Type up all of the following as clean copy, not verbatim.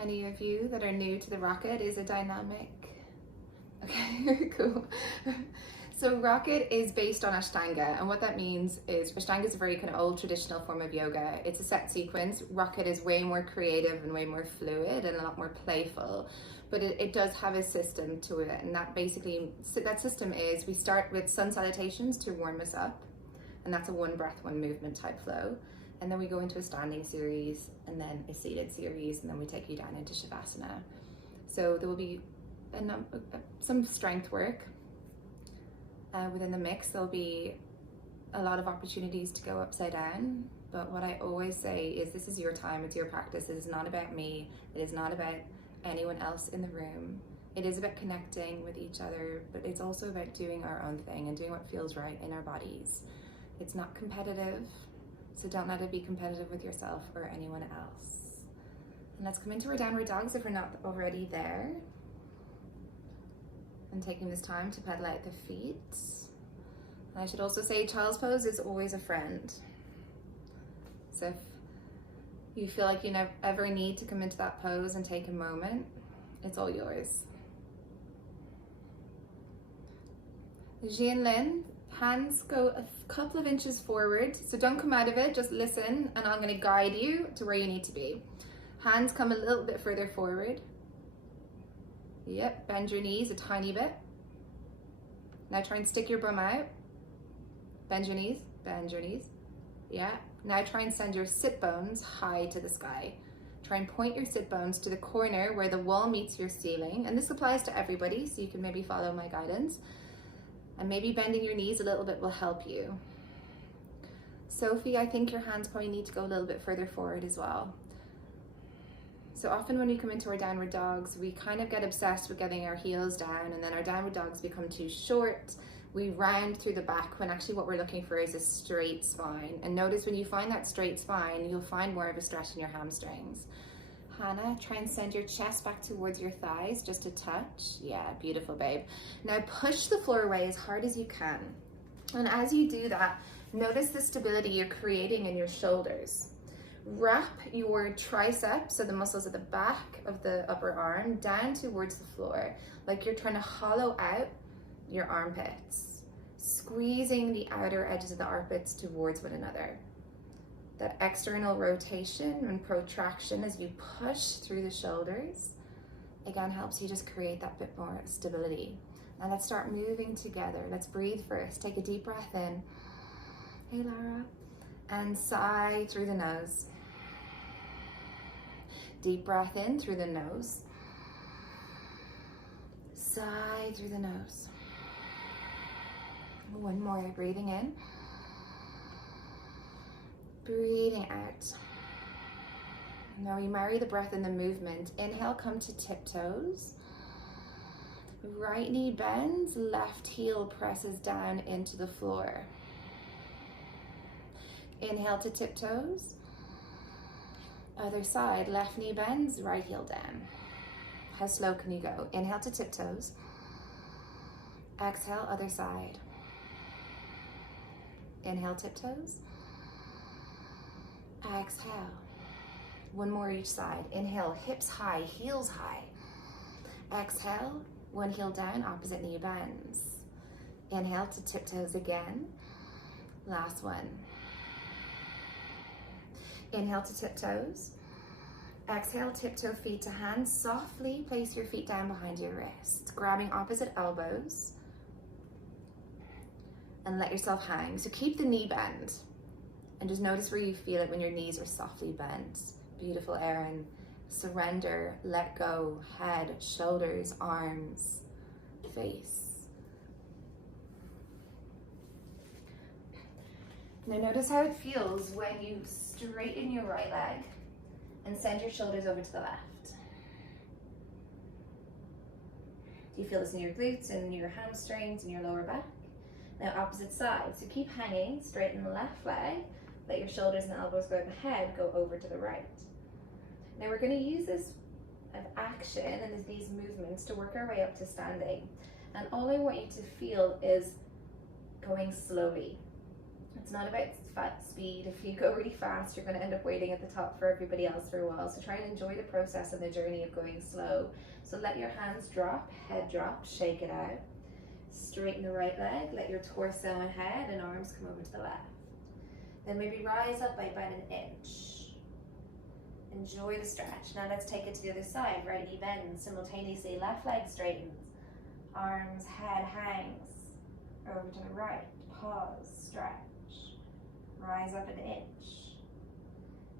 Any of you that are new to the rocket is a dynamic. Okay, cool. So rocket is based on Ashtanga, and what that means is Ashtanga is a very kind of old traditional form of yoga. It's a set sequence. Rocket is way more creative and way more fluid and a lot more playful, but it does have a system to it, and that basically, that system is we start with sun salutations to warm us up, and that's a one breath, one movement type flow. And then we go into a standing series and then a seated series, and then we take you down into Shavasana. So there will be some strength work within the mix. There'll be a lot of opportunities to go upside down, but what I always say is this is your time, it's your practice. It is not about me, it is not about anyone else in the room. It is about connecting with each other, but it's also about doing our own thing and doing what feels right in our bodies. It's not competitive, so don't let it be competitive with yourself or anyone else. And let's come into our downward dogs if we're not already there. And taking this time to pedal out the feet. And I should also say child's pose is always a friend. So if you feel like you never ever need to come into that pose and take a moment, it's all yours. Jian Lin, hands go a couple of inches forward, so don't come out of it, just listen, and I'm going to guide you to where you need to be. Hands come a little bit further forward. Yep, bend your knees a tiny bit. Now try and stick your bum out. Bend your knees, bend your knees. Yeah, now try and send your sit bones high to the sky. Try and point your sit bones to the corner where the wall meets your ceiling, and this applies to everybody, so you can maybe follow my guidance. And maybe bending your knees a little bit will help you. Sophie, I think your hands probably need to go a little bit further forward as well. So often when we come into our downward dogs, we kind of get obsessed with getting our heels down, and then our downward dogs become too short. We round through the back when actually what we're looking for is a straight spine. And notice when you find that straight spine, you'll find more of a stretch in your hamstrings. Hannah, try and send your chest back towards your thighs, just a touch. Yeah, beautiful, babe. Now push the floor away as hard as you can. And as you do that, notice the stability you're creating in your shoulders. Wrap your triceps, so the muscles at the back of the upper arm, down towards the floor, like you're trying to hollow out your armpits, squeezing the outer edges of the armpits towards one another. That external rotation and protraction as you push through the shoulders, again, helps you just create that bit more stability. Now let's start moving together. Let's breathe first. Take a deep breath in. Hey, Lara. And sigh through the nose. Deep breath in through the nose. Sigh through the nose. One more, breathing in. Breathing out. Now we marry the breath and the movement. Inhale, come to tiptoes. Right knee bends, left heel presses down into the floor. Inhale to tiptoes. Other side, left knee bends, right heel down. How slow can you go? Inhale to tiptoes. Exhale, other side. Inhale, tiptoes. Exhale. One more each side. Inhale, hips high, heels high. Exhale, one heel down, opposite knee bends. Inhale to tiptoes again. Last one. Inhale to tiptoes. Exhale, tiptoe feet to hands. Softly place your feet down behind your wrists, grabbing opposite elbows. And let yourself hang. So keep the knee bend. And just notice where you feel it when your knees are softly bent. Beautiful, Erin. Surrender, let go, head, shoulders, arms, face. Now notice how it feels when you straighten your right leg and send your shoulders over to the left. Do you feel this in your glutes and your hamstrings and your lower back? Now opposite side, so keep hanging, straighten the left leg, let your shoulders and elbows go ahead, go over to the right. Now we're going to use this action and these movements to work our way up to standing. And all I want you to feel is going slowly. It's not about speed. If you go really fast, you're going to end up waiting at the top for everybody else for a while. So try and enjoy the process and the journey of going slow. So let your hands drop, head drop, shake it out. Straighten the right leg, let your torso and head and arms come over to the left. Then maybe rise up by about an inch. Enjoy the stretch. Now let's take it to the other side. Right knee bends simultaneously, left leg straightens. Arms, head hangs over to the right. Pause, stretch. Rise up an inch.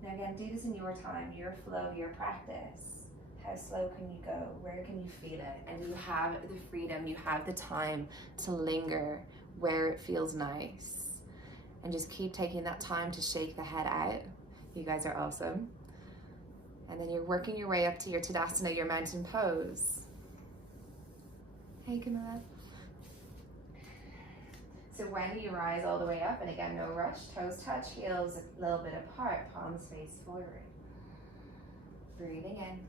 Now again, do this in your time, your flow, your practice. How slow can you go? Where can you feel it? And you have the freedom, you have the time to linger where it feels nice. And just keep taking that time to shake the head out. You guys are awesome. And then you're working your way up to your Tadasana, your mountain pose. Hey, Camilla. So when you rise all the way up, and again, no rush, toes touch, heels a little bit apart, palms face forward. Breathing in.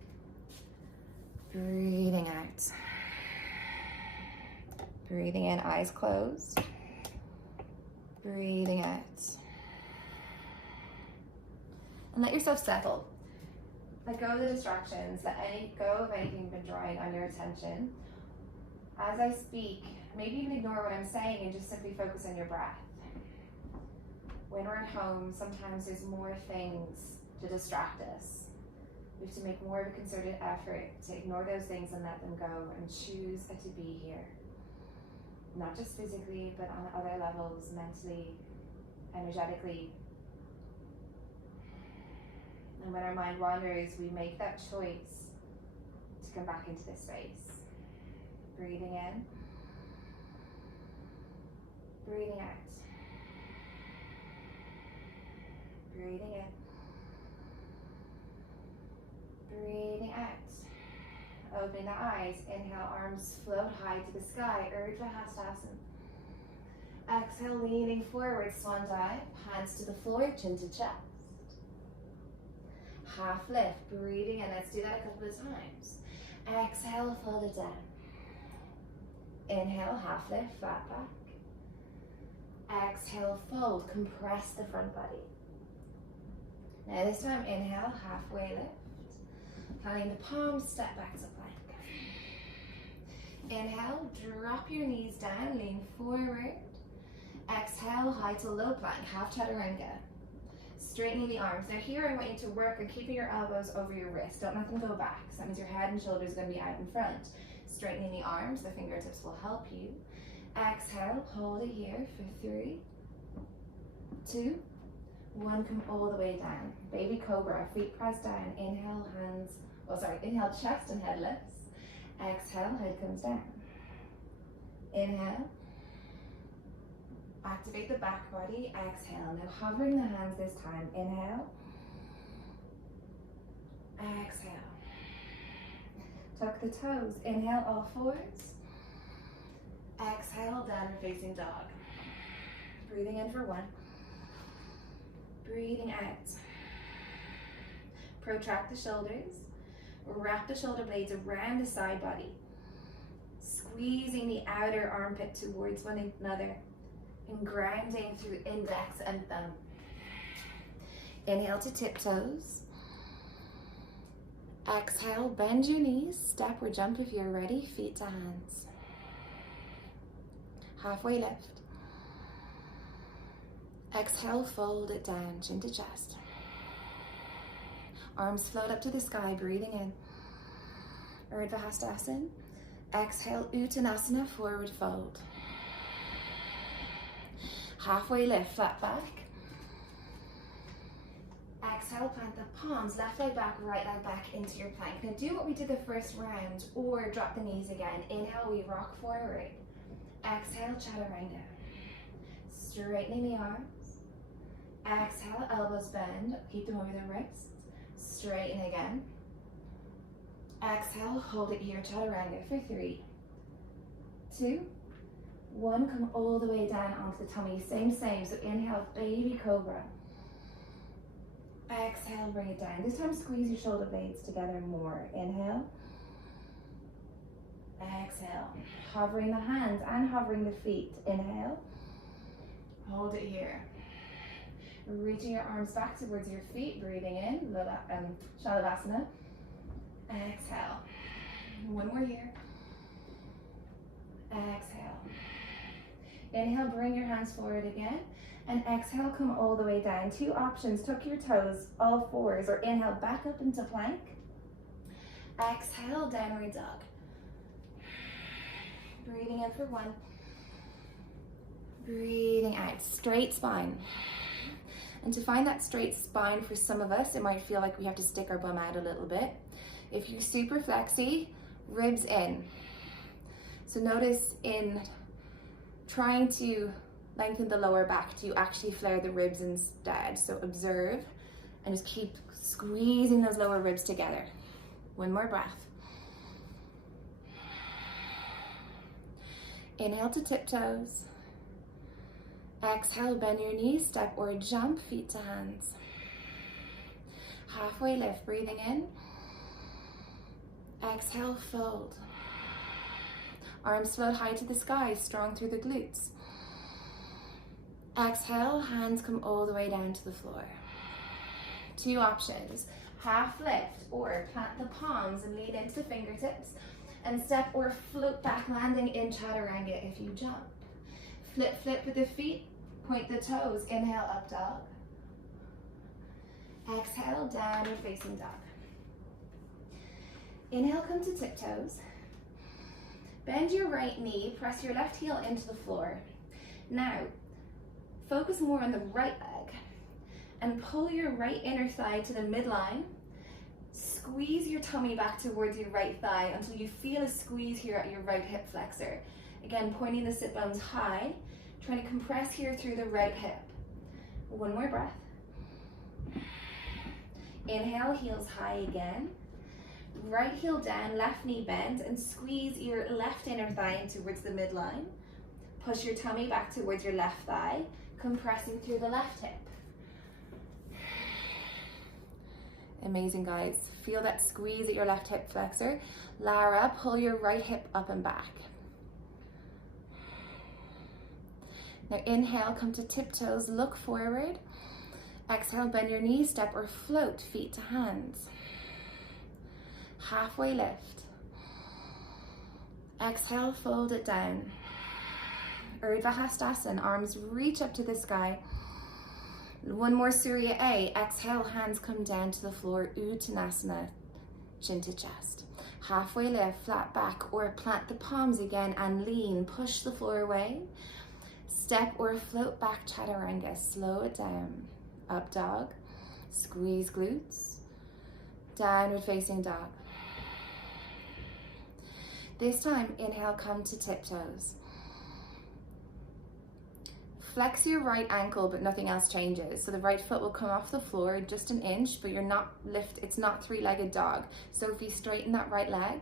Breathing out. Breathing in, eyes closed. Breathing out. And let yourself settle. Let go of the distractions, let go of anything been drawing on your attention. As I speak, maybe even ignore what I'm saying and just simply focus on your breath. When we're at home, sometimes there's more things to distract us. We have to make more of a concerted effort to ignore those things and let them go and choose to be here. Not just physically, but on other levels, mentally, energetically. And when our mind wanders, we make that choice to come back into this space. Breathing in. Breathing out. Breathing in. Breathing out. Opening the eyes. Inhale, arms float high to the sky. Urdhva Hastasana. Exhale, leaning forward, swan dive. Hands to the floor, chin to chest. Half lift. Breathing in. Let's do that a couple of times. Exhale, fold it down. Inhale, half lift, flat back. Exhale, fold, compress the front body. Now this time, inhale, halfway lift. Planting the palms, step back to plank. Inhale, drop your knees down, lean forward. Exhale, high to low plank, half chaturanga. Straightening the arms. Now here I want you to work on keeping your elbows over your wrist. Don't let them go back. So that means your head and shoulders are going to be out in front. Straightening the arms, the fingertips will help you. Exhale, hold it here for 3, 2, 1, come all the way down. Baby cobra, feet pressed down. Inhale, inhale, chest and head lifts. Exhale, head comes down. Inhale. Activate the back body. Exhale. Now hovering the hands this time. Inhale. Exhale. Tuck the toes. Inhale, all fours. Exhale, downward facing dog. Breathing in for 1. Breathing out. Protract the shoulders. Wrap the shoulder blades around the side body. Squeezing the outer armpit towards one another and grounding through index and thumb. Inhale to tiptoes. Exhale, bend your knees, step or jump if you're ready, feet to hands. Halfway lift. Exhale, fold it down, chin to chest. Arms float up to the sky, breathing in. Urdhva Hastasana. Exhale, Uttanasana, forward fold. Halfway lift, flat back. Exhale, plant the palms, left leg back, right leg back into your plank. Now do what we did the first round, or drop the knees again. Inhale, we rock forward. Exhale, chaturanga. Straightening the arms. Exhale, elbows bend, keep them over the wrists. Straighten again. Exhale, hold it here, chaturanga for 3, 2, 1. Come all the way down onto the tummy. Same. So inhale, baby cobra. Exhale, bring it down. This time squeeze your shoulder blades together more. Inhale. Exhale. Hovering the hands and hovering the feet. Inhale. Hold it here. Reaching your arms back towards your feet, breathing in, Shavasana. Exhale. One more here. Exhale. Inhale, bring your hands forward again. And exhale, come all the way down. Two options, tuck your toes, all fours, or inhale, back up into plank. Exhale, downward dog. Breathing in for one. Breathing out, straight spine. And to find that straight spine for some of us, it might feel like we have to stick our bum out a little bit. If you're super flexy, ribs in. So notice in trying to lengthen the lower back, do you actually flare the ribs instead? So observe and just keep squeezing those lower ribs together. One more breath. Inhale to tiptoes. Exhale, bend your knees, step or jump, feet to hands. Halfway lift, breathing in. Exhale, fold. Arms float high to the sky, strong through the glutes. Exhale, hands come all the way down to the floor. Two options, half lift or plant the palms and lean into the fingertips and step or float back, landing in chaturanga if you jump. Flip, flip with the feet, point the toes, inhale, up dog. Exhale, downward facing dog. Inhale, come to tiptoes. Bend your right knee, press your left heel into the floor. Now, focus more on the right leg and pull your right inner thigh to the midline. Squeeze your tummy back towards your right thigh until you feel a squeeze here at your right hip flexor. Again, pointing the sit bones high, trying to compress here through the right hip. One more breath. Inhale, heels high again. Right heel down, left knee bend, and squeeze your left inner thigh in towards the midline. Push your tummy back towards your left thigh, compressing through the left hip. Amazing, guys. Feel that squeeze at your left hip flexor. Lara, pull your right hip up and back. Now inhale, come to tiptoes, look forward. Exhale, bend your knees, step or float, feet to hands. Halfway lift. Exhale, fold it down. Urdhva Hastasana, arms reach up to the sky. One more Surya A. Exhale, hands come down to the floor, Uttanasana, chin to chest. Halfway lift, flat back, or plant the palms again and lean, push the floor away. Step or float back, chaturanga, slow it down. Up dog, squeeze glutes, downward facing dog. This time, inhale, come to tiptoes. Flex your right ankle, but nothing else changes. So the right foot will come off the floor just an inch, but you're not it's not three-legged dog. So if you straighten that right leg,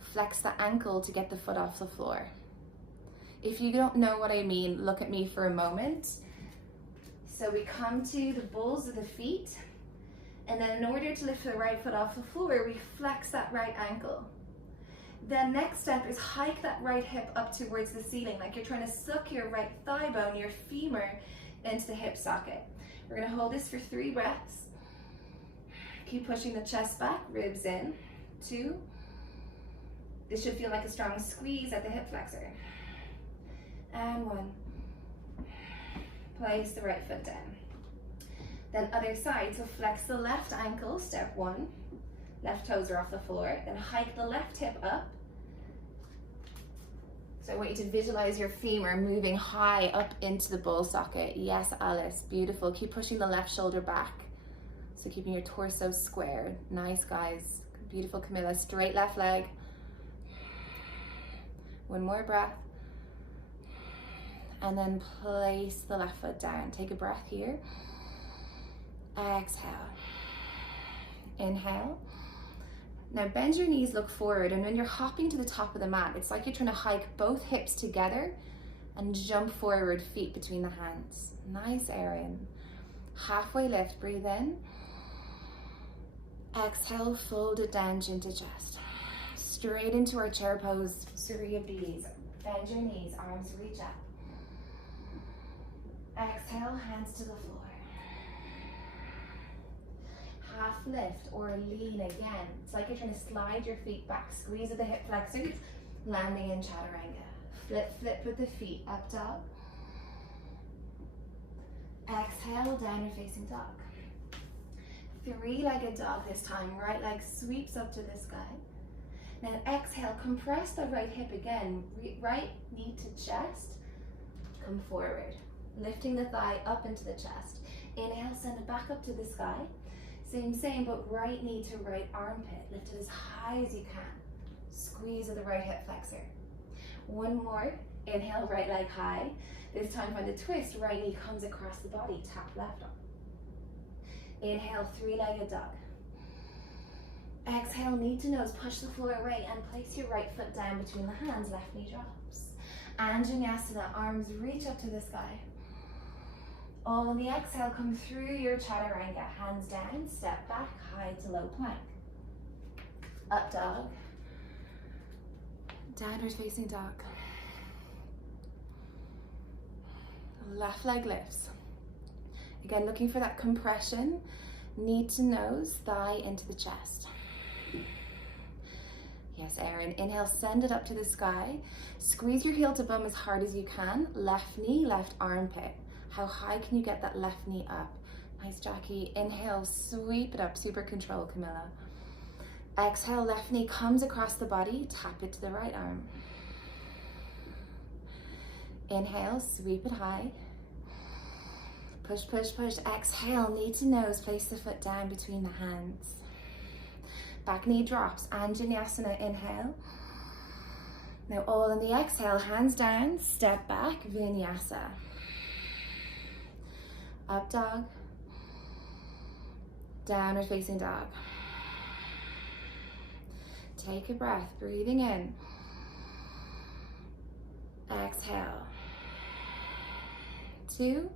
flex the ankle to get the foot off the floor. If you don't know what I mean, look at me for a moment. So we come to the balls of the feet, and then in order to lift the right foot off the floor, we flex that right ankle. Then next step is hike that right hip up towards the ceiling, like you're trying to suck your right thigh bone, your femur, into the hip socket. We're gonna hold this for 3 breaths. Keep pushing the chest back, ribs in. 2. This should feel like a strong squeeze at the hip flexor. And 1. Place the right foot down. Then other side, so flex the left ankle, step 1. Left toes are off the floor. Then hike the left hip up. So I want you to visualize your femur moving high up into the ball socket. Yes, Alice, beautiful. Keep pushing the left shoulder back. So keeping your torso square. Nice, guys. Beautiful, Camilla. Straight left leg. 1 more breath. And then place the left foot down. Take a breath here. Exhale. Inhale. Now bend your knees, look forward, and when you're hopping to the top of the mat, it's like you're trying to hike both hips together and jump forward, feet between the hands. Nice, Erin. Halfway lift, breathe in. Exhale, fold it down, chin to chest. Straight into our chair pose, Surya Bs. Bend your knees, arms reach up. Exhale, hands to the floor. Half lift or lean again. It's like you're trying to slide your feet back. Squeeze of the hip flexors, landing in chaturanga. Flip, flip with the feet, up dog. Exhale, downward facing dog. Three-legged dog this time. Right leg sweeps up to the sky. Now exhale, compress the right hip again. Right knee to chest. Come forward. Lifting the thigh up into the chest. Inhale, send it back up to the sky. Same, but right knee to right armpit. Lift it as high as you can. Squeeze of the right hip flexor. One more. Inhale, right leg high. This time find the twist. Right knee comes across the body. Tap left arm. Inhale, three-legged dog. Exhale, knee to nose. Push the floor away and place your right foot down between the hands. Left knee drops. Anjaneyasana. Arms reach up to the sky. All on the exhale, come through your chaturanga. Hands down, step back, high to low plank. Up dog. Downward facing dog. Left leg lifts. Again, looking for that compression. Knee to nose, thigh into the chest. Yes, Erin. Inhale, send it up to the sky. Squeeze your heel to bum as hard as you can. Left knee, left armpit. How high can you get that left knee up? Nice, Jackie. Inhale, sweep it up. Super control, Camilla. Exhale, left knee comes across the body. Tap it to the right arm. Inhale, sweep it high. Push, push, push. Exhale, knee to nose. Place the foot down between the hands. Back knee drops. Anjaneyasana, inhale. Now all in the exhale, hands down, step back, vinyasa. Up dog, downward facing dog. Take a breath, breathing in. Exhale. 2.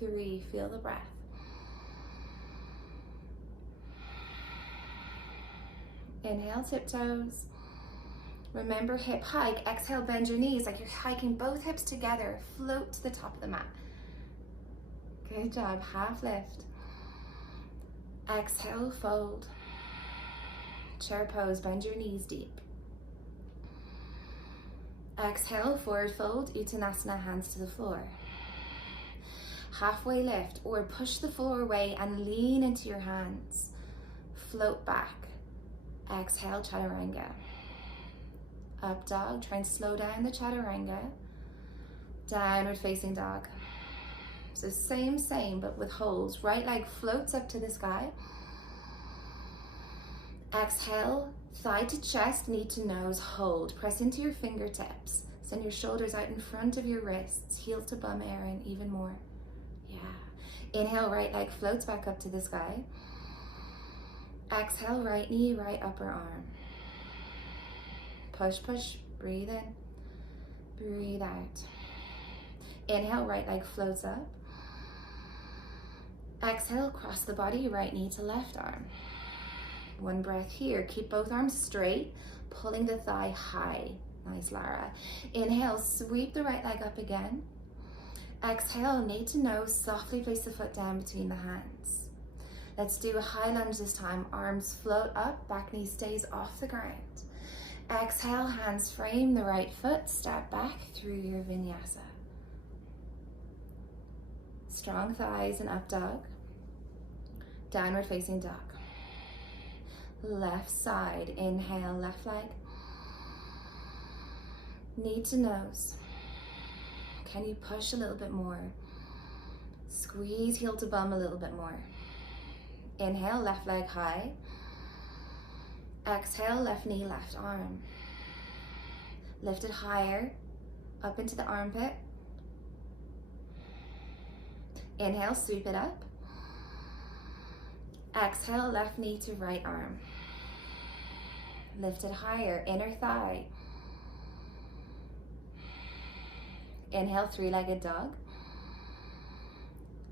3, feel the breath. Inhale, tiptoes. Remember hip hike. Exhale, bend your knees like you're hiking both hips together. Float to the top of the mat. Good job, half lift. Exhale, fold. Chair pose, bend your knees deep. Exhale, forward fold, Uttanasana, hands to the floor. Halfway lift or push the floor away and lean into your hands. Float back. Exhale, chaturanga. Up dog, try and slow down the chaturanga. Downward facing dog. So same, but with holds. Right leg floats up to the sky. Exhale, thigh to chest, knee to nose, hold. Press into your fingertips. Send your shoulders out in front of your wrists. Heel to bum, Erin, even more. Yeah. Inhale, right leg floats back up to the sky. Exhale, right knee, right upper arm. Push, push, breathe in, breathe out. Inhale, right leg floats up. Exhale, cross the body, right knee to left arm. One breath here, keep both arms straight, pulling the thigh high. Nice, Lara. Inhale, sweep the right leg up again. Exhale, knee to nose, softly place the foot down between the hands. Let's do a high lunge this time. Arms float up, back knee stays off the ground. Exhale, hands frame the right foot, step back through your vinyasa. Strong thighs and up dog. Downward facing dog. Left side, inhale, left leg. Knee to nose. Can you push a little bit more? Squeeze heel to bum a little bit more. Inhale, left leg high. Exhale, left knee, left arm. Lift it higher, up into the armpit. Inhale, sweep it up. Exhale, left knee to right arm. Lift it higher, inner thigh. Inhale, three-legged dog.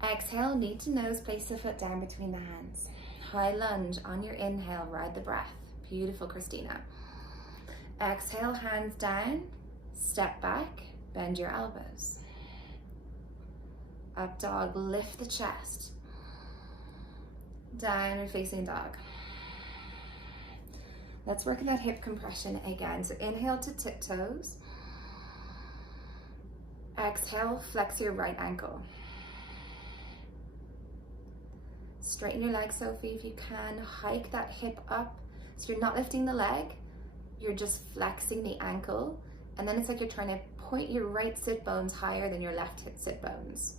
Exhale, knee to nose, place the foot down between the hands. High lunge on your inhale, ride the breath. Beautiful, Christina. Exhale, hands down, step back, bend your elbows. Up dog, lift the chest. Downward facing dog. Let's work on that hip compression again. So inhale to tiptoes. Exhale, flex your right ankle. Straighten your leg, Sophie, if you can. Hike that hip up. So you're not lifting the leg, you're just flexing the ankle. And then it's like you're trying to point your right sit bones higher than your left sit bones.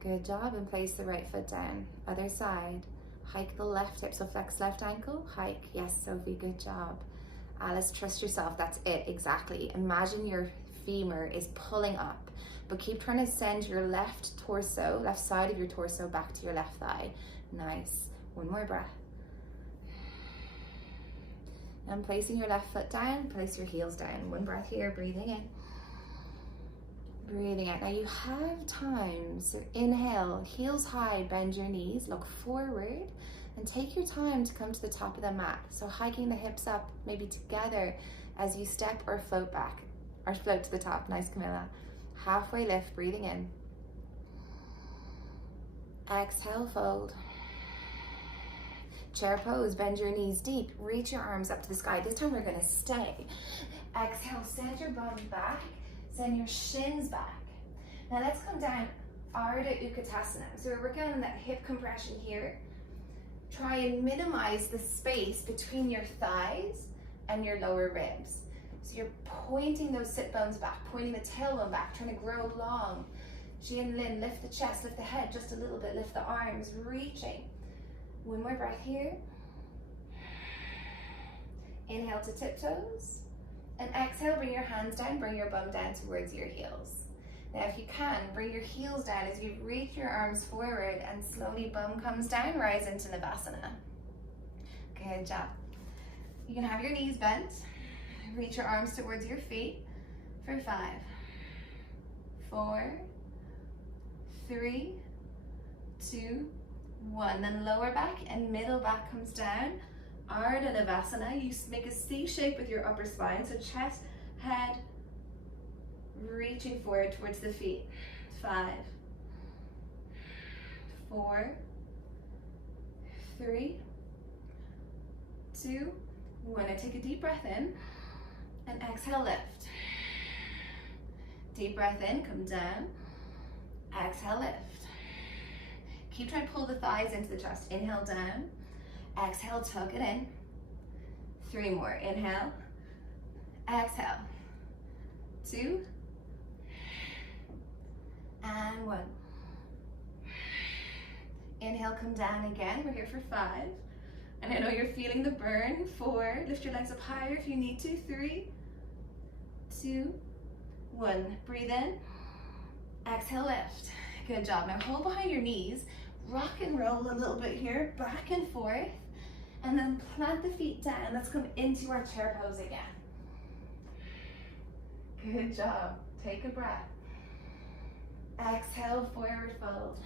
Good job, and place the right foot down. Other side, hike the left hip, so flex left ankle, hike. Yes, Sophie, good job. Alice, trust yourself, that's it, exactly. Imagine your femur is pulling up, but keep trying to send your left torso, left side of your torso back to your left thigh. Nice, one more breath. And placing your left foot down, place your heels down. One breath here, breathing in. Breathing out. Now you have time, so inhale, heels high, bend your knees, look forward, and take your time to come to the top of the mat. So hiking the hips up, maybe together as you step or float back, or float to the top. Nice, Camilla. Halfway lift, breathing in. Exhale, fold. Chair pose, bend your knees deep, reach your arms up to the sky. This time we're gonna stay. Exhale, send your bum back. Send your shins back. Now let's come down, Ardha Utkatasana. So we're working on that hip compression here. Try and minimize the space between your thighs and your lower ribs. So you're pointing those sit bones back, pointing the tailbone back, trying to grow long. Jian Lin, lift the chest, lift the head just a little bit, lift the arms, reaching. One more breath here. Inhale to tiptoes. And exhale, bring your hands down, bring your bum down towards your heels. Now if you can, bring your heels down as you reach your arms forward and slowly bum comes down, rise into Navasana. Good job. You can have your knees bent, reach your arms towards your feet for 5, 4, 3, 2, 1. Then lower back and middle back comes down. Ardha Navasana, you make a C shape with your upper spine, so chest, head, reaching forward towards the feet. 5, 4, 3, 2, 1. Now take a deep breath in and exhale, lift. Deep breath in, come down, exhale, lift. Keep trying to pull the thighs into the chest. Inhale, down. Exhale, tug it in. 3 more. Inhale. Exhale. 2. And 1. Inhale, come down again. We're here for 5. And I know you're feeling the burn. 4. Lift your legs up higher if you need to. 3, 2, 1. Breathe in. Exhale, lift. Good job. Now hold behind your knees. Rock and roll a little bit here. Back and forth. And then plant the feet down. Let's come into our chair pose again. Good job. Take a breath. Exhale, forward fold.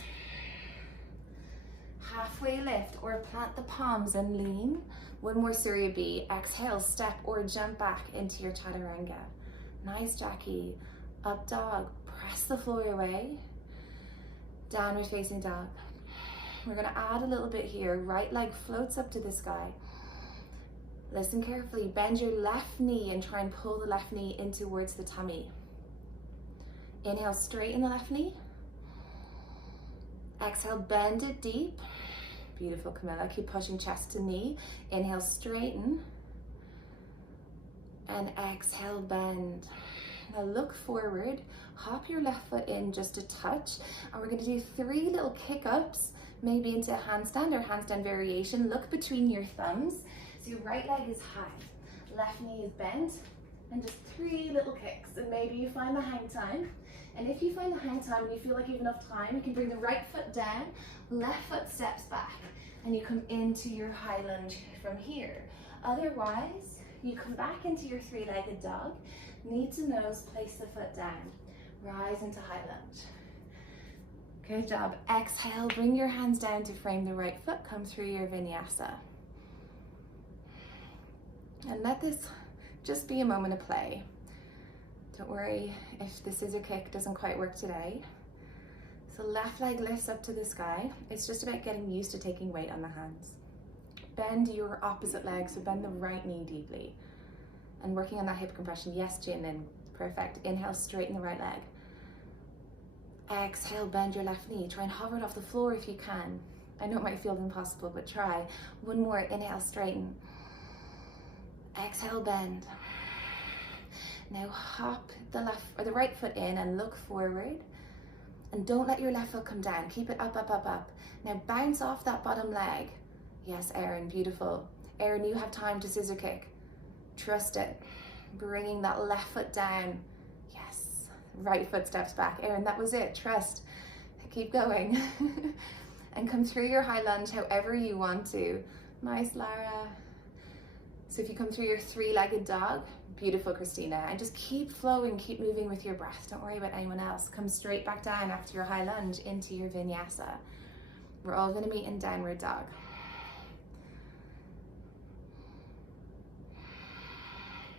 Halfway lift or plant the palms and lean. One more Surya B. Exhale, step or jump back into your Chaturanga. Nice, Jackie. Up dog. Press the floor away. Downward facing dog. We're gonna add a little bit here. Right leg floats up to the sky. Listen carefully. Bend your left knee and try and pull the left knee in towards the tummy. Inhale, straighten the left knee. Exhale, bend it deep. Beautiful, Camilla. Keep pushing chest to knee. Inhale, straighten. And exhale, bend. Now look forward. Hop your left foot in just a touch. And we're gonna do 3 little kick-ups, maybe into a handstand or handstand variation. Look between your thumbs. So your right leg is high, left knee is bent, and just 3 little kicks. And maybe you find the hang time. And if you find the hang time and you feel like you have enough time, you can bring the right foot down, left foot steps back, and you come into your high lunge from here. Otherwise, you come back into your 3-legged dog, knee to nose, place the foot down, rise into high lunge. Good job. Exhale, bring your hands down to frame the right foot, come through your vinyasa. And let this just be a moment of play. Don't worry if the scissor kick doesn't quite work today. So left leg lifts up to the sky. It's just about getting used to taking weight on the hands. Bend your opposite leg, so bend the right knee deeply. And working on that hip compression. Yes, chin in. Perfect. Inhale, straighten the right leg. Exhale, bend your left knee. Try and hover it off the floor if you can. I know it might feel impossible, but try. One more. Inhale, straighten. Exhale, bend. Now hop the left or the right foot in and look forward. And don't let your left foot come down. Keep it up, up, up, up. Now bounce off that bottom leg. Yes, Erin, beautiful. Erin, you have time to scissor kick. Trust it. Bringing that left foot down. Yes. Right foot steps back. Erin, that was it. Trust. Keep going. And come through your high lunge however you want to. Nice, Lara. So if you come through your three-legged dog, beautiful, Christina. And just keep flowing, keep moving with your breath. Don't worry about anyone else. Come straight back down after your high lunge into your vinyasa. We're all going to meet in downward dog.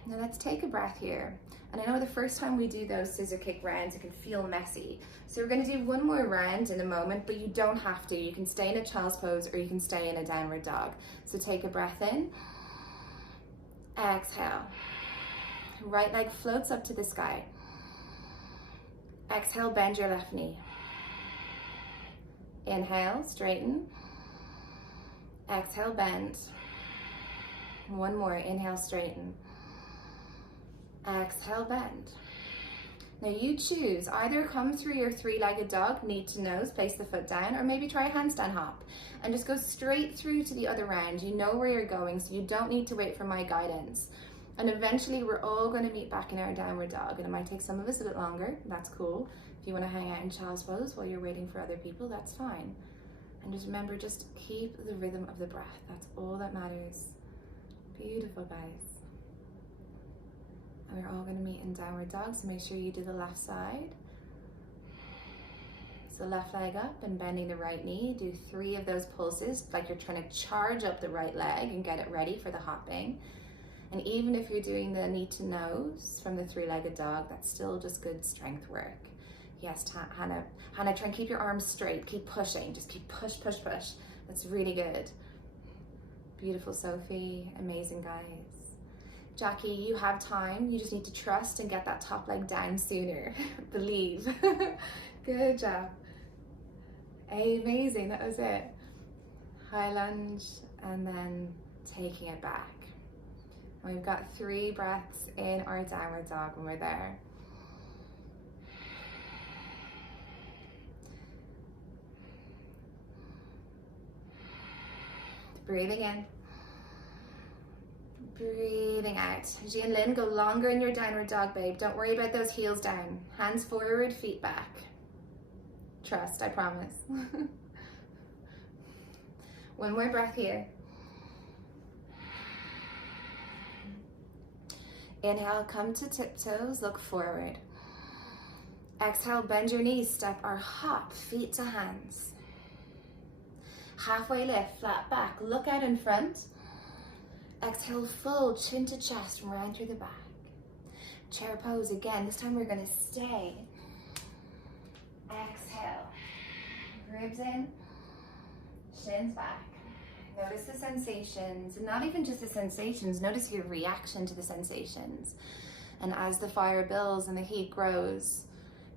Now let's take a breath here. And I know the first time we do those scissor kick rounds, it can feel messy. So we're going to do one more round in a moment, but you don't have to. You can stay in a child's pose or you can stay in a downward dog. So take a breath in. Exhale. Right leg floats up to the sky. Exhale, bend your left knee. Inhale, straighten. Exhale, bend. One more. Inhale, straighten. Exhale, bend. Now you choose, either come through your three-legged dog, knee to nose, place the foot down, or maybe try a handstand hop and just go straight through to the other round. You know where you're going, so you don't need to wait for my guidance. And eventually we're all going to meet back in our downward dog, and it might take some of us a bit longer. That's cool. If you want to hang out in child's pose while you're waiting for other people, that's fine. And just remember, just keep the rhythm of the breath. That's all that matters. Beautiful, guys. And we're all going to meet in downward dog, so make sure you do the left side. So left leg up and bending the right knee. Do 3 of those pulses, like you're trying to charge up the right leg and get it ready for the hopping. And even if you're doing the knee to nose from the three-legged dog, that's still just good strength work. Yes, Hannah, try and keep your arms straight. Keep pushing, just keep push, push, push. That's really good. Beautiful, Sophie, amazing, guys. Jackie, you have time. You just need to trust and get that top leg down sooner. Believe. Good job. Amazing, that was it. High lunge and then taking it back. And we've got 3 breaths in our downward dog when we're there. Breathing in. Breathing out. Jean Lynn, go longer in your downward dog, babe. Don't worry about those heels down. Hands forward, feet back. Trust, I promise. One more breath here. Inhale, come to tiptoes, look forward. Exhale, bend your knees, step or hop, feet to hands. Halfway lift, flat back, look out in front. Exhale, fold, chin to chest, round through the back. Chair pose again, this time we're gonna stay. Exhale, ribs in, shins back. Notice the sensations, and not even just the sensations, notice your reaction to the sensations. And as the fire builds and the heat grows,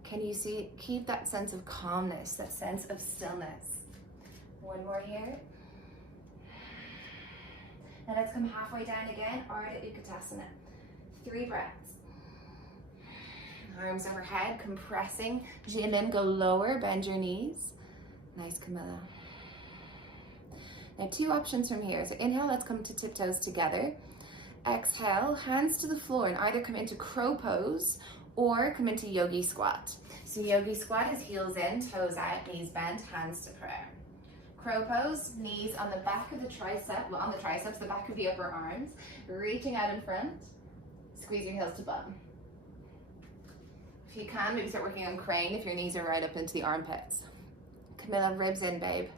can you keep that sense of calmness, that sense of stillness. One more here. Now let's come halfway down again, Ardha Utkatasana. 3 breaths. Arms overhead, compressing. Jialin, go lower, bend your knees. Nice, Camilla. Now 2 options from here. So inhale, let's come to tiptoes together. Exhale, hands to the floor and either come into crow pose or come into yogi squat. So yogi squat is heels in, toes out, knees bent, hands to prayer. Crow pose, knees on the back of the tricep, well on the triceps, the back of the upper arms, reaching out in front, squeeze your heels to bum. If you can, maybe start working on crane if your knees are right up into the armpits. Camilla, ribs in, babe.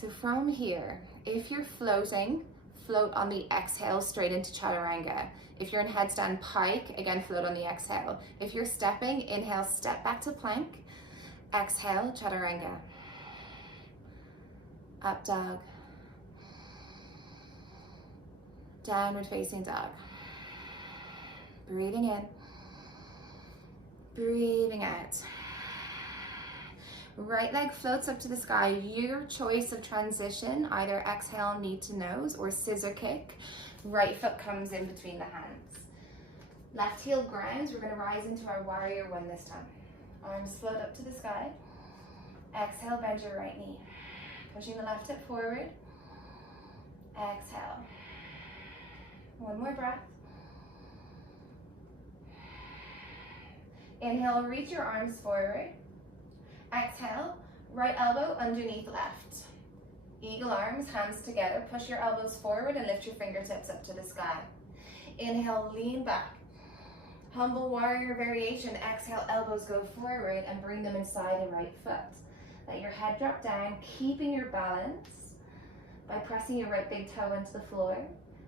So from here, if you're floating, float on the exhale straight into chaturanga. If you're in headstand pike, again, float on the exhale. If you're stepping, inhale, step back to plank. Exhale, chaturanga. Up dog. Downward facing dog. Breathing in. Breathing out. Right leg floats up to the sky. Your choice of transition, either exhale, knee to nose, or scissor kick. Right foot comes in between the hands. Left heel grounds. We're going to rise into our warrior one this time. Arms float up to the sky. Exhale, bend your right knee. Pushing the left hip forward. Exhale. One more breath. Inhale, reach your arms forward. Exhale, right elbow underneath left. Eagle arms, hands together. Push your elbows forward and lift your fingertips up to the sky. Inhale, lean back. Humble warrior variation. Exhale, elbows go forward and bring them inside the right foot. Let your head drop down, keeping your balance by pressing your right big toe into the floor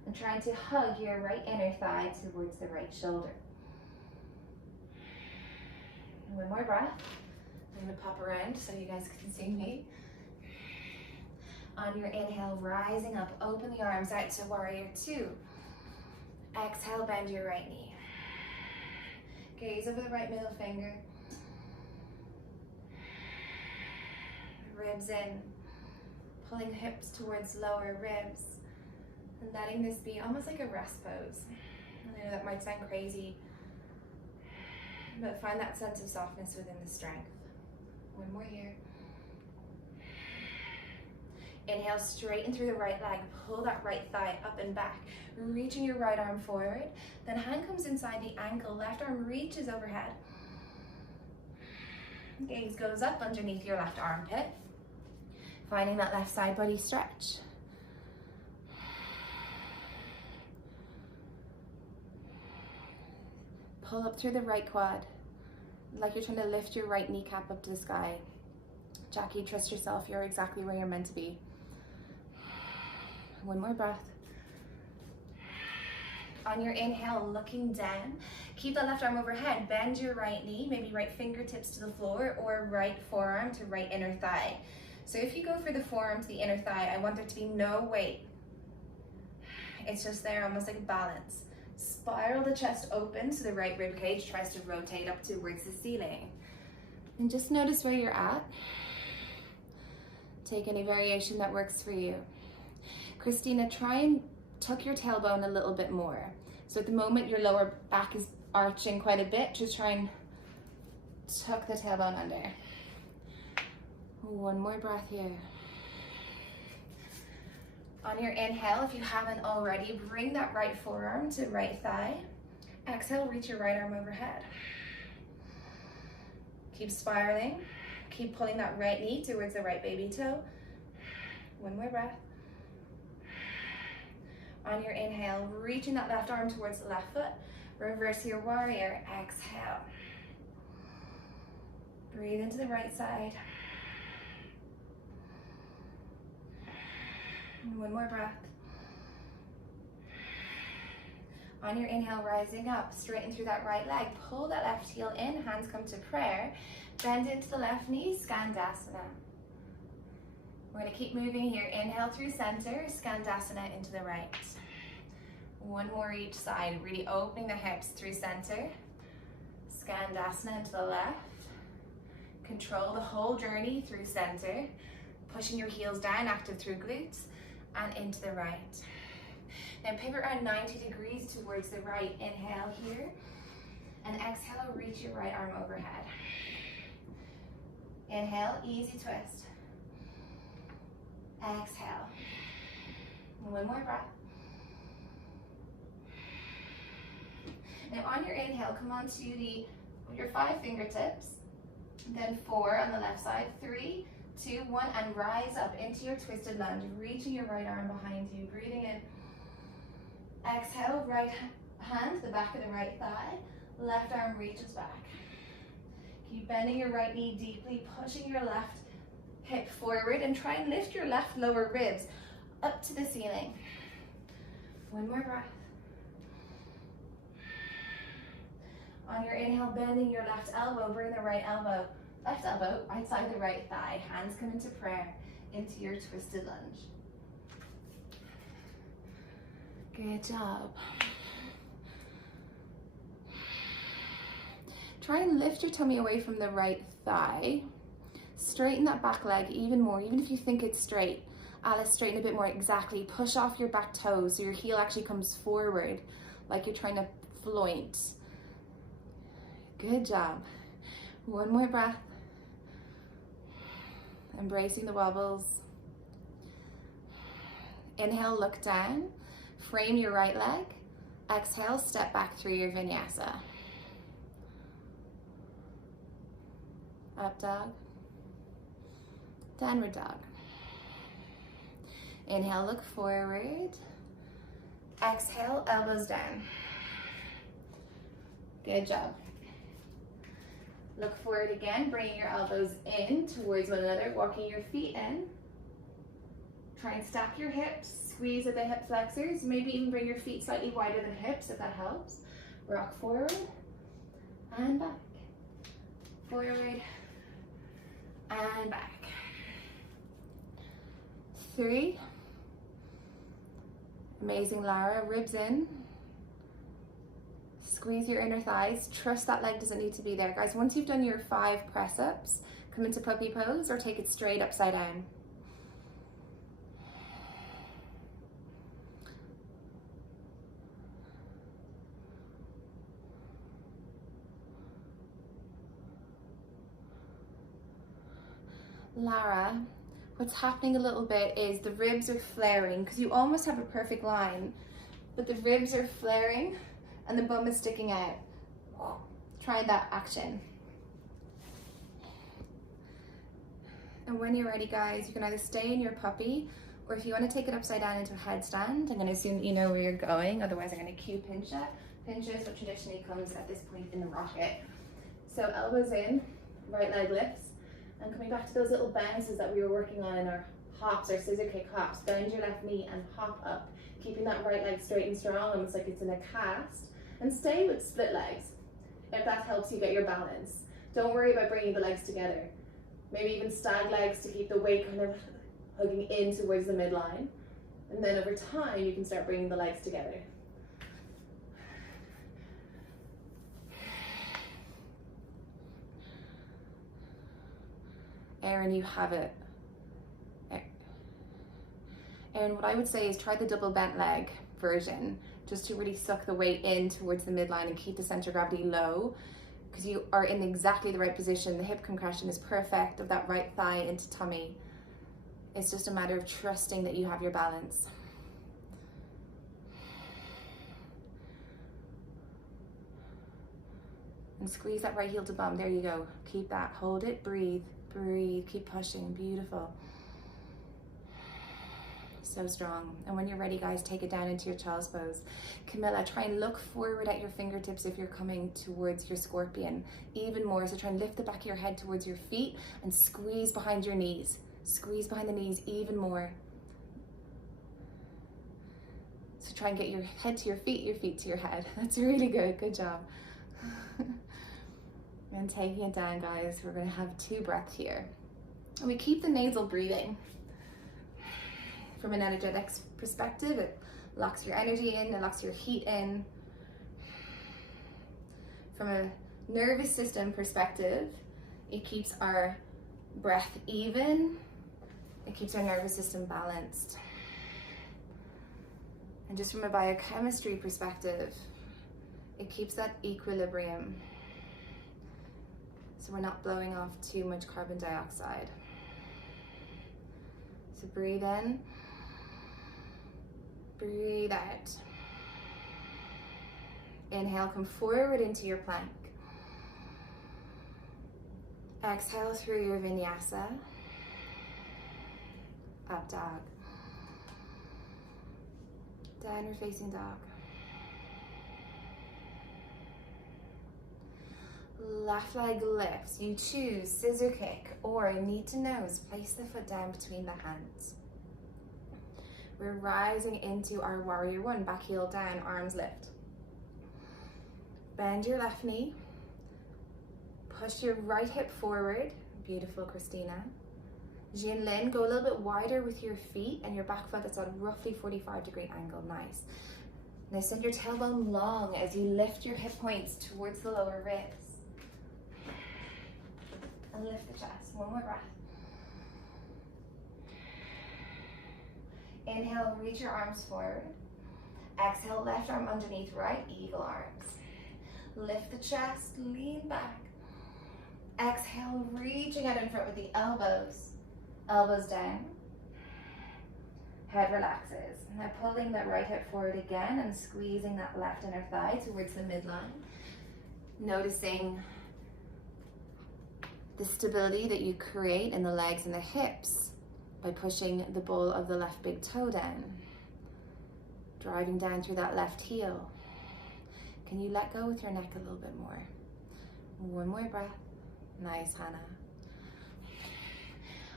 and trying to hug your right inner thigh towards the right shoulder. One more breath. I'm going to pop around so you guys can see me. On your inhale, rising up, open the arms out to warrior two. Exhale, bend your right knee. Gaze over the right middle finger. Ribs in, pulling hips towards lower ribs, and letting this be almost like a rest pose. I know that might sound crazy, but find that sense of softness within the strength. One more here. Inhale, straighten through the right leg, pull that right thigh up and back, reaching your right arm forward, then hand comes inside the ankle, left arm reaches overhead. Gaze goes up underneath your left armpit, finding that left side body stretch. Pull up through the right quad, like you're trying to lift your right kneecap up to the sky. Jackie, trust yourself, you're exactly where you're meant to be. One more breath. On your inhale, looking down, keep the left arm overhead, bend your right knee, maybe right fingertips to the floor or right forearm to right inner thigh. So if you go for the forearm to the inner thigh, I want there to be no weight. It's just there, almost like a balance. Spiral the chest open so the right rib cage tries to rotate up towards the ceiling. And just notice where you're at. Take any variation that works for you. Christina, try and tuck your tailbone a little bit more. So at the moment your lower back is arching quite a bit, just try and tuck the tailbone under. One more breath here. On your inhale, if you haven't already, bring that right forearm to right thigh. Exhale, reach your right arm overhead. Keep spiraling. Keep pulling that right knee towards the right baby toe. One more breath. On your inhale, reaching that left arm towards the left foot. Reverse your warrior. Exhale. Breathe into the right side. And one more breath. On your inhale, rising up, straighten through that right leg. Pull that left heel in, hands come to prayer. Bend into the left knee, Skandasana. We're going to keep moving here. Inhale through center, Skandasana into the right. One more each side, really opening the hips through center. Skandasana into the left. Control the whole journey through center. Pushing your heels down, active through glutes, and into the right. Now pivot around 90 degrees towards the right. Inhale here, and exhale, reach your right arm overhead. Inhale, easy twist. Exhale. One more breath. Now on your inhale, come on to your 5 fingertips, then 4 on the left side, 3, 2, 1, and rise up into your twisted lunge, reaching your right arm behind you, breathing in. Exhale, right hand to the back of the right thigh, left arm reaches back. Keep bending your right knee deeply, pushing your left hip forward, and try and lift your left lower ribs up to the ceiling. One more breath. On your inhale, bending your left elbow, bring the left elbow outside the right thigh. Hands come into prayer, into your twisted lunge. Good job. Try and lift your tummy away from the right thigh. Straighten that back leg even more, even if you think it's straight. Alice, straighten a bit more, exactly. Push off your back toes so your heel actually comes forward, like you're trying to floint. Good job. One more breath. Embracing the wobbles. Inhale, look down. Frame your right leg. Exhale, step back through your vinyasa. Up dog. Downward dog. Inhale, look forward. Exhale, elbows down. Good job. Look forward again, bringing your elbows in towards one another, walking your feet in. Try and stack your hips, squeeze at the hip flexors, maybe even bring your feet slightly wider than hips if that helps. Rock forward and back. Forward and back. 3. Amazing, Lara. Ribs in. Squeeze your inner thighs. Trust that leg doesn't need to be there. Guys, once you've done your 5 press-ups, come into puppy pose or take it straight upside down. Lara, what's happening a little bit is the ribs are flaring because you almost have a perfect line, but the ribs are flaring and the bum is sticking out. Try that action. And when you're ready, guys, you can either stay in your puppy, or if you want to take it upside down into a headstand, I'm going to assume that you know where you're going, otherwise I'm going to cue pincha. Pincha is what traditionally comes at this point in the rocket. So elbows in, right leg lifts, and coming back to those little bounces that we were working on in our hops, our scissor kick hops. Bend your left knee and hop up, keeping that right leg straight and strong, almost like it's in a cast. And stay with split legs, if that helps you get your balance. Don't worry about bringing the legs together. Maybe even stag legs to keep the weight kind of hugging in towards the midline. And then over time, you can start bringing the legs together. Erin, you have it. Erin, what I would say is try the double bent leg version, just to really suck the weight in towards the midline and keep the center of gravity low, because you are in exactly the right position. The hip compression is perfect of that right thigh into tummy. It's just a matter of trusting that you have your balance. And squeeze that right heel to bum. There you go. Keep that. Hold it. Breathe. Breathe. Keep pushing. Beautiful. So strong. And when you're ready, guys, take it down into your child's pose. Camilla, try and look forward at your fingertips if you're coming towards your scorpion. Even more. So try and lift the back of your head towards your feet and squeeze behind your knees. Squeeze behind the knees even more. So try and get your head to your feet to your head. That's really good. Good job. And taking it down, guys, we're going to have 2 breaths here. And we keep the nasal breathing. From an energetics perspective, it locks your energy in, it locks your heat in. From a nervous system perspective, it keeps our breath even. It keeps our nervous system balanced. And just from a biochemistry perspective, it keeps that equilibrium. So we're not blowing off too much carbon dioxide. So breathe in, breathe out. Inhale, come forward into your plank. Exhale through your vinyasa. Up dog. Downward facing dog. left leg lifts. You choose scissor kick or knee to nose. Place the foot down between the hands. We're rising into our warrior one. Back heel down, arms lift. Bend your left knee. Push your right hip forward. Beautiful, Christina. Jin Lin, go a little bit wider with your feet and your back foot that's at a roughly 45-degree angle. Nice. Now send your tailbone long as you lift your hip points towards the lower ribs. And lift the chest. One more breath. Inhale, reach your arms forward. Exhale, left arm underneath right, eagle arms. Lift the chest, lean back. Exhale, reaching out in front with the elbows. Elbows down. Head relaxes. Now pulling that right hip forward again and squeezing that left inner thigh towards the midline. Noticing the stability that you create in the legs and the hips by pushing the ball of the left big toe down. Driving down through that left heel. Can you let go with your neck a little bit more? One more breath. Nice, Hannah.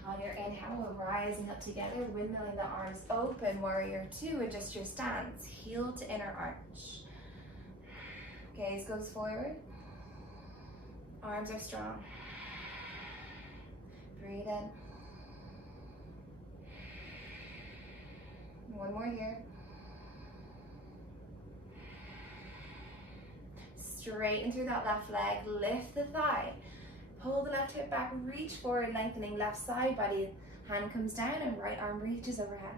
On your inhale, we're rising up together, windmilling the arms open, warrior two, adjust your stance, heel to inner arch. Gaze goes forward, arms are strong. Breathe in. One more here. Straighten through that left leg, lift the thigh. Pull the left hip back, reach forward, lengthening left side body. Hand comes down and right arm reaches overhead.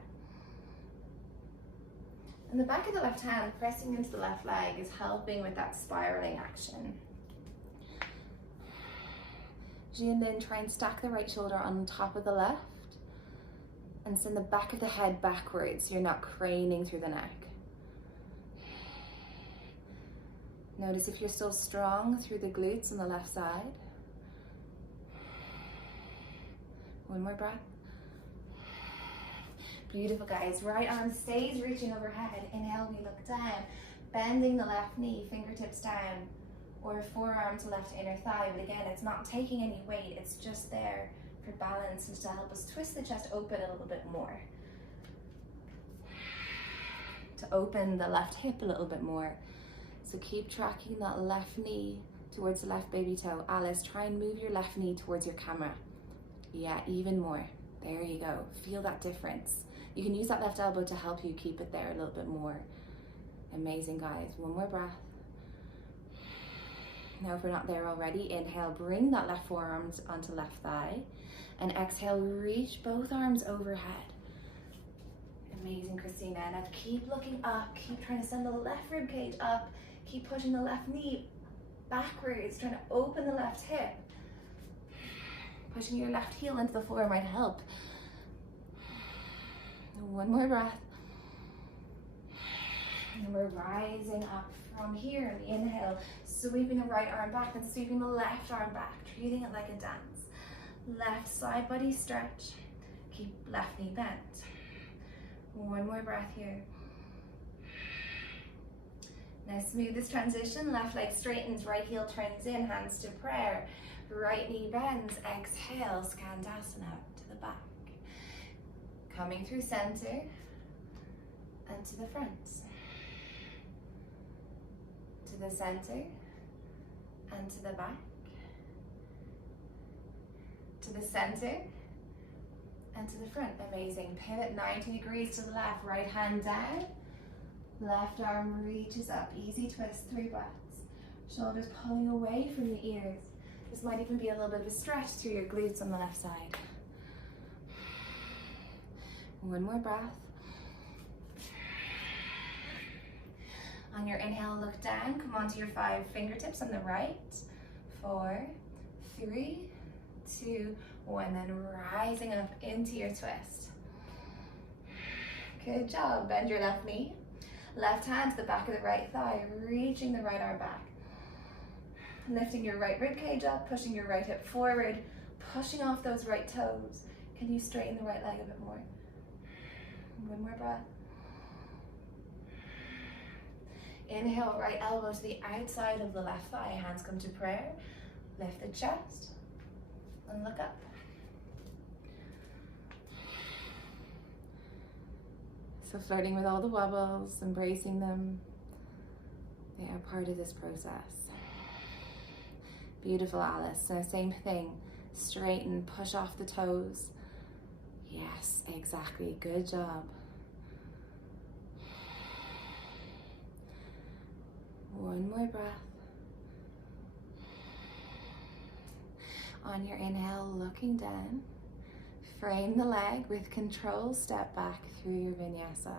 And the back of the left hand pressing into the left leg is helping with that spiraling action. Jian Lin, try and stack the right shoulder on top of the left and send the back of the head backwards. You're not craning through the neck. Notice if you're still strong through the glutes on the left side. One more breath. Beautiful, guys. Right arm stays reaching overhead. Inhale, we look down. Bending the left knee, fingertips down, or forearm to left inner thigh. But again, it's not taking any weight. It's just there for balance and to help us twist the chest open a little bit more. To open the left hip a little bit more. So keep tracking that left knee towards the left baby toe. Alice, try and move your left knee towards your camera. Yeah, even more. There you go. Feel that difference. You can use that left elbow to help you keep it there a little bit more. Amazing, guys. One more breath. Now, if we're not there already, inhale, bring that left forearm onto left thigh. And exhale, reach both arms overhead. Amazing, Christina. Now keep looking up. Keep trying to send the left rib cage up. Keep pushing the left knee backwards, trying to open the left hip. Pushing your left heel into the floor might help. One more breath. And we're rising up from here. Inhale, sweeping the right arm back and sweeping the left arm back, treating it like a dance. Left side body stretch. Keep left knee bent. One more breath here. Now smooth this transition. Left leg straightens, right heel turns in, hands to prayer. Right knee bends, exhale, Skandasana to the back. Coming through center and to the front. To the center and to the back. To the center and to the front. Amazing. Pivot 90 degrees to the left, right hand down. Left arm reaches up, easy twist, 3 breaths. Shoulders pulling away from the ears. This might even be a little bit of a stretch through your glutes on the left side. One more breath. On your inhale, look down, come onto your 5 fingertips on the right. 4, 3, 2, 1, then rising up into your twist. Good job, bend your left knee. Left hand to the back of the right thigh, reaching the right arm back. Lifting your right rib cage up, pushing your right hip forward, pushing off those right toes. Can you straighten the right leg a bit more? One more breath. Inhale, right elbow to the outside of the left thigh, hands come to prayer. Lift the chest and look up. So flirting with all the wobbles, embracing them. They are part of this process. Beautiful, Alice. Now same thing. Straighten, push off the toes. Yes, exactly. Good job. One more breath. On your inhale, looking down. Frame the leg with control, step back through your vinyasa.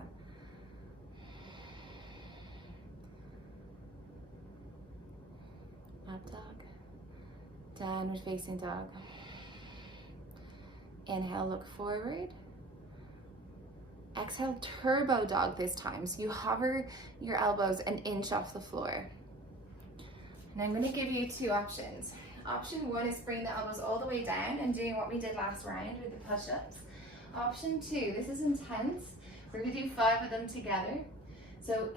Up dog. Downward facing dog. Inhale, look forward. Exhale, turbo dog this time. So you hover your elbows an inch off the floor. And I'm going to give you two options. Option one is bring the elbows all the way down and doing what we did last round with the push-ups. Option two, this is intense. We're going to do 5 of them together. So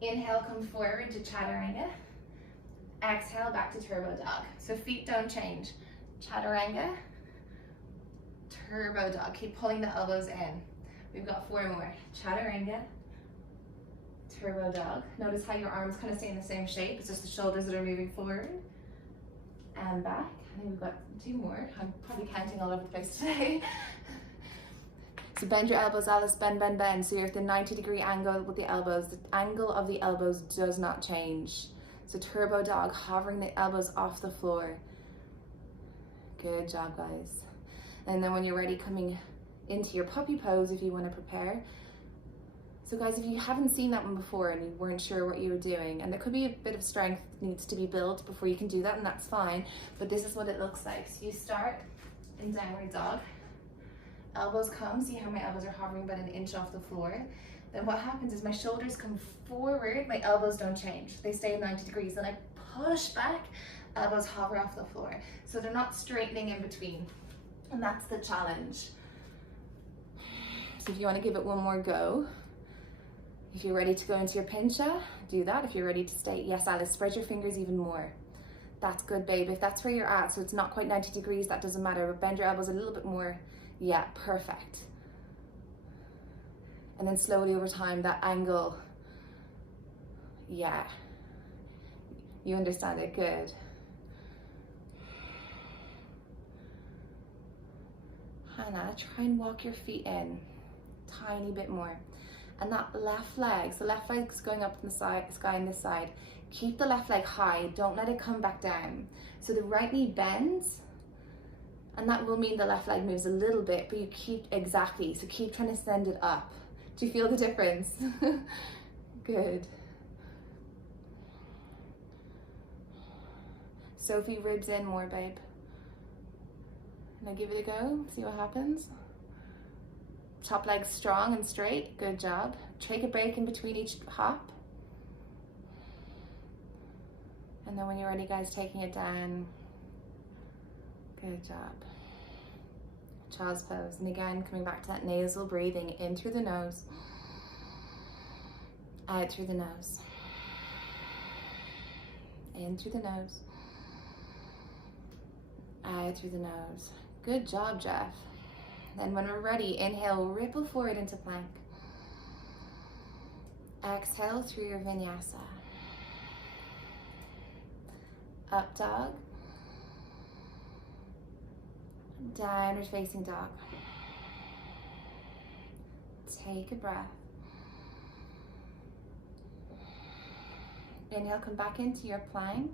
inhale, come forward to chaturanga. Exhale, back to turbo dog. So feet don't change. Chaturanga, turbo dog. Keep pulling the elbows in. We've got 4 more. Chaturanga, turbo dog. Notice how your arms kind of stay in the same shape. It's just the shoulders that are moving forward and back. I think we've got 2 more. I'm probably counting all over the place today. So bend your elbows, Alice, bend, bend, bend. So you're at the 90-degree angle with the elbows. The angle of the elbows does not change. So turbo dog, hovering the elbows off the floor. Good job, guys. And then when you're ready, coming into your puppy pose if you want to prepare. So guys, if you haven't seen that one before and you weren't sure what you were doing, and there could be a bit of strength needs to be built before you can do that, and that's fine, but this is what it looks like. So you start in downward dog, elbows come, see how my elbows are hovering about an inch off the floor. Then what happens is my shoulders come forward, my elbows don't change. They stay at 90 degrees. Then I push back, elbows hover off the floor. So they're not straightening in between. And that's the challenge. So if you want to give it one more go, if you're ready to go into your pincha, do that. If you're ready to stay, yes, Alice, spread your fingers even more. That's good, babe. If that's where you're at, so it's not quite 90 degrees, that doesn't matter. But bend your elbows a little bit more. Yeah, perfect. And then slowly over time, that angle, yeah, you understand it, good. Hannah, try and walk your feet in, tiny bit more. And that left leg, so left leg's going up in the sky on this side. Keep the left leg high, don't let it come back down. So the right knee bends, and that will mean the left leg moves a little bit, but you keep, exactly, so keep trying to send it up. Do you feel the difference? Good. Sophie, ribs in more, babe. Now give it a go, see what happens. Top leg strong and straight, good job. Take a break in between each hop. And then when you're ready, guys, taking it down. Good job. Child's pose. And again, coming back to that nasal breathing in through the nose, out through the nose, in through the nose, out through the nose. Good job, Jeff. Then when we're ready, inhale, ripple forward into plank. Exhale through your vinyasa. Up dog. Downward facing dog. Take a breath. Inhale, come back into your plank.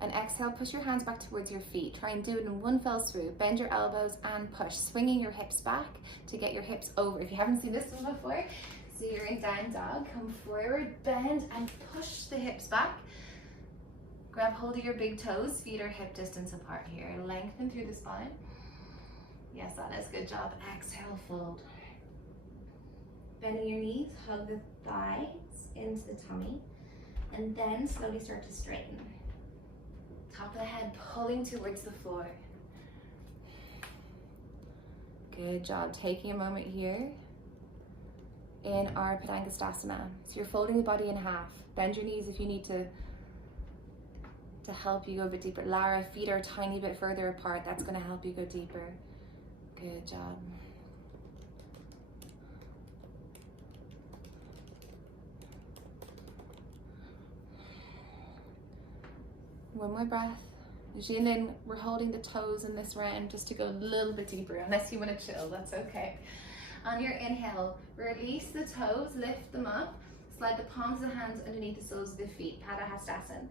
And exhale, push your hands back towards your feet. Try and do it in one fell swoop. Bend your elbows and push, swinging your hips back to get your hips over. If you haven't seen this one before, so you're in down dog, come forward, bend and push the hips back. Grab hold of your big toes, feet are hip distance apart here. Lengthen through the spine. Yes, that is good job. Exhale, fold. Bending your knees, hug the thighs into the tummy, and then slowly start to straighten. Top of the head pulling towards the floor. Good job. Taking a moment here in our Padangusthasana. So you're folding the body in half. Bend your knees if you need to to help you go a bit deeper. Lara, feet are a tiny bit further apart. That's going to help you go deeper. Good job. One more breath. Jinin, we're holding the toes in this round just to go a little bit deeper, unless you want to chill, that's okay. On your inhale, release the toes, lift them up, slide the palms of the hands underneath the soles of the feet, Pada Hastasana.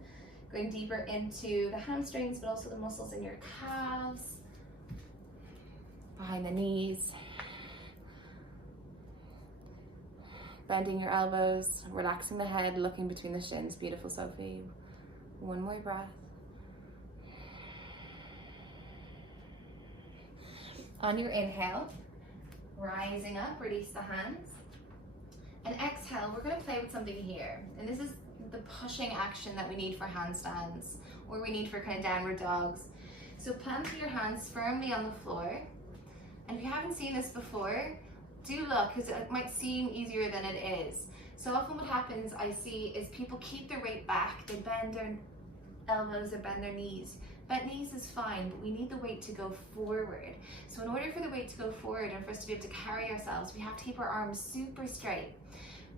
Going deeper into the hamstrings, but also the muscles in your calves, behind the knees. Bending your elbows, relaxing the head, looking between the shins. Beautiful, Sophie. One more breath. On your inhale, rising up, release the hands. And exhale, we're going to play with something here. And this is the pushing action that we need for handstands, or we need for kind of downward dogs. So plant your hands firmly on the floor. And if you haven't seen this before, do look, because it might seem easier than it is. So often what happens, I see, is people keep their weight back. They bend their elbows or bend their knees. Bent knees is fine, but we need the weight to go forward. So in order for the weight to go forward and for us to be able to carry ourselves, we have to keep our arms super straight.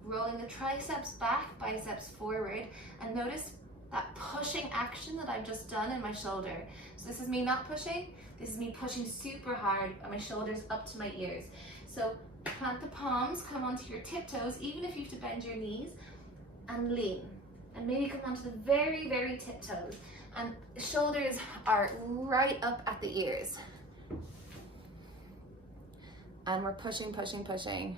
Rolling the triceps back, biceps forward, and notice that pushing action that I've just done in my shoulder. So this is me not pushing, this is me pushing super hard and my shoulders up to my ears. So plant the palms, come onto your tiptoes, even if you have to bend your knees, and lean. And maybe come onto the very, very tiptoes. And shoulders are right up at the ears. And we're pushing, pushing, pushing.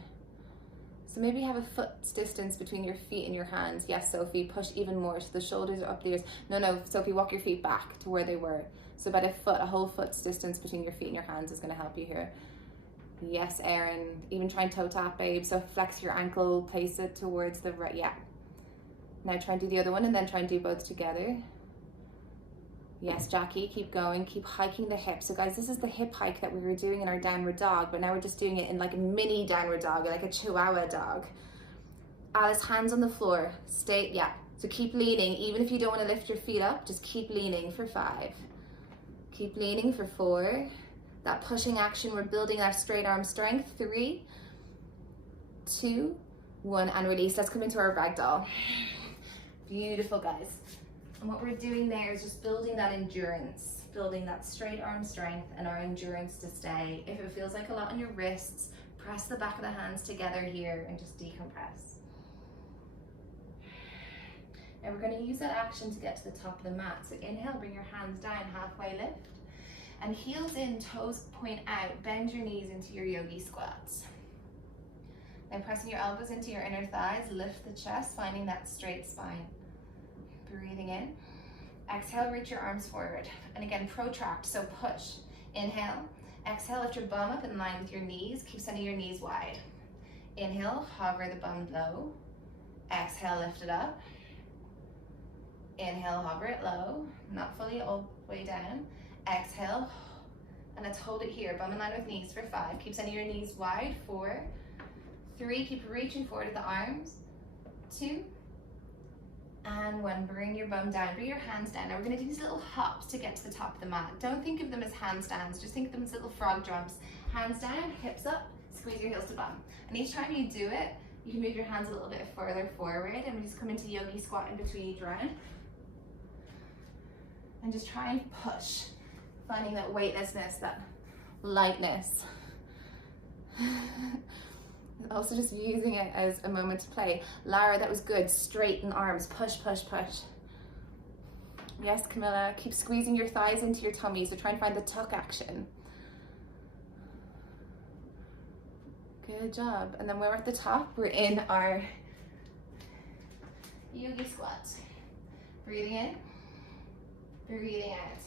So maybe have a foot's distance between your feet and your hands. Yes, Sophie, push even more so the shoulders are up the ears. No, Sophie, walk your feet back to where they were. So about a whole foot's distance between your feet and your hands is going to help you here. Yes, Erin, even try and toe tap, babe. So flex your ankle, place it towards the right, yeah. Now try and do the other one and then try and do both together. Yes, Jackie, keep going, keep hiking the hips. So guys, this is the hip hike that we were doing in our downward dog, but now we're just doing it in like a mini downward dog, like a Chihuahua dog. Alice, hands on the floor, stay, yeah. So keep leaning, even if you don't want to lift your feet up, just keep leaning for 5. Keep leaning for 4. That pushing action, we're building our straight arm strength. 3, 2, 1, and release. Let's come into our ragdoll. Beautiful, guys. And what we're doing there is just building that endurance, building that straight arm strength and our endurance to stay. If it feels like a lot on your wrists, press the back of the hands together here and just decompress. And we're going to use that action to get to the top of the mat. So inhale, bring your hands down, halfway lift. And heels in, toes point out, bend your knees into your yogi squats. Then pressing your elbows into your inner thighs, lift the chest, finding that straight spine. Breathing in. Exhale, reach your arms forward. And again, protract, so push. Inhale. Exhale, lift your bum up in line with your knees. Keep sending your knees wide. Inhale, hover the bum low. Exhale, lift it up. Inhale, hover it low. Not fully all the way down. Exhale, and let's hold it here. Bum in line with knees for 5. Keep sending your knees wide. 4, 3. Keep reaching forward at the arms. 2, and 1. Bring your bum down. Bring your hands down. Now we're going to do these little hops to get to the top of the mat. Don't think of them as handstands. Just think of them as little frog jumps. Hands down, hips up, squeeze your heels to bum. And each time you do it, you can move your hands a little bit further forward, and we just come into yogi squat in between each round. And just try and push. Finding that weightlessness, that lightness. Also just using it as a moment to play. Lara, that was good. Straighten arms, push, push, push. Yes, Camilla, keep squeezing your thighs into your tummy, so try and find the tuck action. Good job. And then when we're at the top, we're in our yogi squat. Breathing in, breathing out.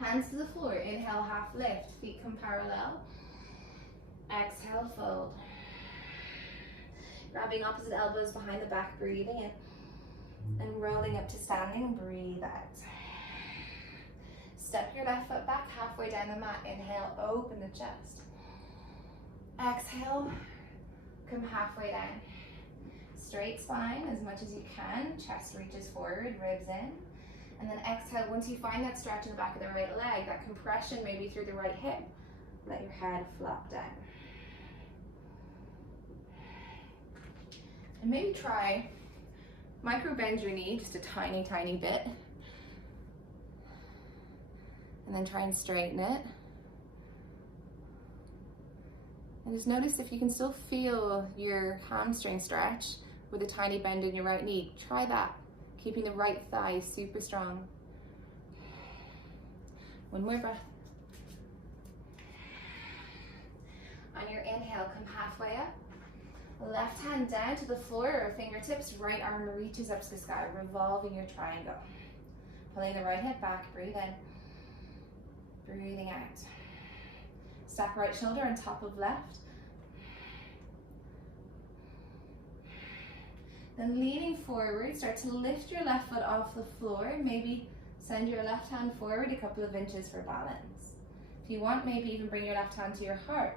Hands to the floor, inhale, half lift, feet come parallel. Exhale, fold. Grabbing opposite elbows behind the back, breathing in. And rolling up to standing, breathe out. Step your left foot back halfway down the mat, inhale, open the chest. Exhale, come halfway down. Straight spine as much as you can, chest reaches forward, ribs in. And then exhale, once you find that stretch in the back of the right leg, that compression maybe through the right hip, let your head flop down. And maybe try micro bend your knee just a tiny, tiny bit. And then try and straighten it. And just notice if you can still feel your hamstring stretch with a tiny bend in your right knee. Try that, keeping the right thigh super strong. One more breath. On your inhale, come halfway up. Left hand down to the floor or fingertips, right arm reaches up to the sky, revolving your triangle. Pulling the right hip back, breathe in. Breathing out. Stack right shoulder on top of left. Then leaning forward, start to lift your left foot off the floor. Maybe send your left hand forward a couple of inches for balance. If you want, maybe even bring your left hand to your heart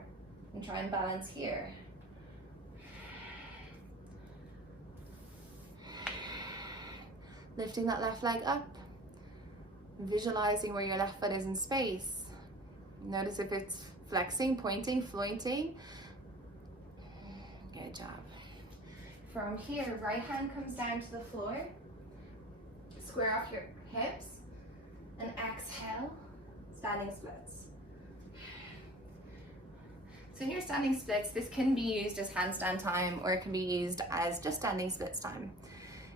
and try and balance here. Lifting that left leg up. Visualizing where your left foot is in space. Notice if it's flexing, pointing, floating. Good job. From here, right hand comes down to the floor. Square off your hips. And exhale, standing splits. So in your standing splits, this can be used as handstand time or it can be used as just standing splits time.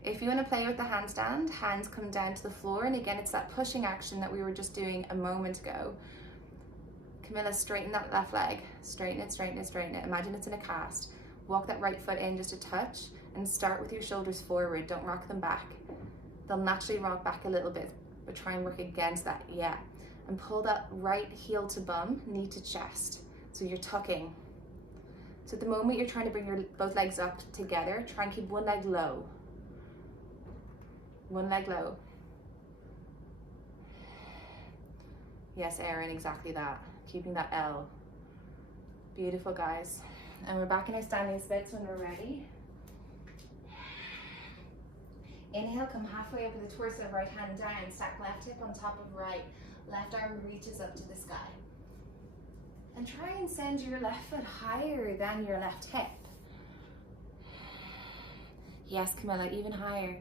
If you want to play with the handstand, hands come down to the floor, and again, it's that pushing action that we were just doing a moment ago. Camilla, straighten that left leg. Straighten it, straighten it, straighten it. Imagine it's in a cast. Walk that right foot in just a touch and start with your shoulders forward. Don't rock them back. They'll naturally rock back a little bit, but try and work against that, yeah. And pull that right heel to bum, knee to chest. So you're tucking. So at the moment you're trying to bring your both legs up together, try and keep one leg low. One leg low. Yes, Erin, exactly that. Keeping that L. Beautiful, guys. And we're back in our standing splits when we're ready. Inhale, come halfway up with the torso, right hand down. Stack left hip on top of right. Left arm reaches up to the sky. And try and send your left foot higher than your left hip. Yes, Camilla, even higher.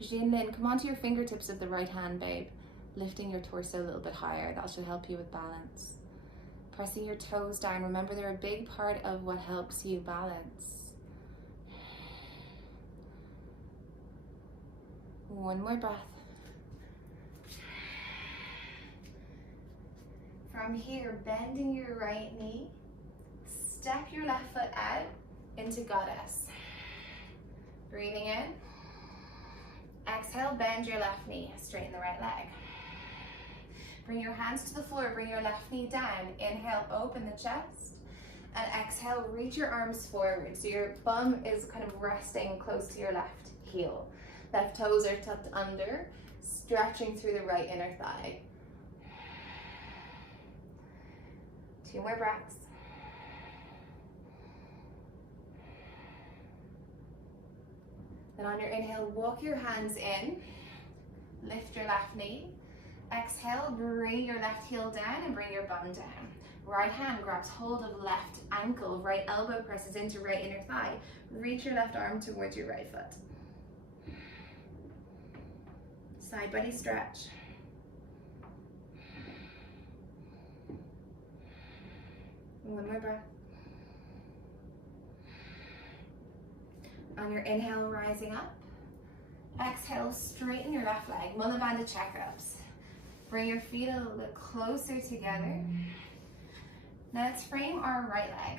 Jinlin, come onto your fingertips of the right hand, babe. Lifting your torso a little bit higher. That should help you with balance. Pressing your toes down. Remember, they're a big part of what helps you balance. One more breath. From here, bending your right knee. Step your left foot out into goddess. Breathing in. Exhale, bend your left knee, straighten the right leg. Bring your hands to the floor, bring your left knee down. Inhale, open the chest. And exhale, reach your arms forward. So your bum is kind of resting close to your left heel. Left toes are tucked under, stretching through the right inner thigh. 2 more breaths. Then on your inhale, walk your hands in, lift your left knee. Exhale, bring your left heel down and bring your bum down. Right hand grabs hold of left ankle, right elbow presses into right inner thigh. Reach your left arm towards your right foot. Side body stretch. One more breath. On your inhale, rising up. Exhale, straighten your left leg. Mula Bandha chakras. Bring your feet a little bit closer together. Now let's frame our right leg.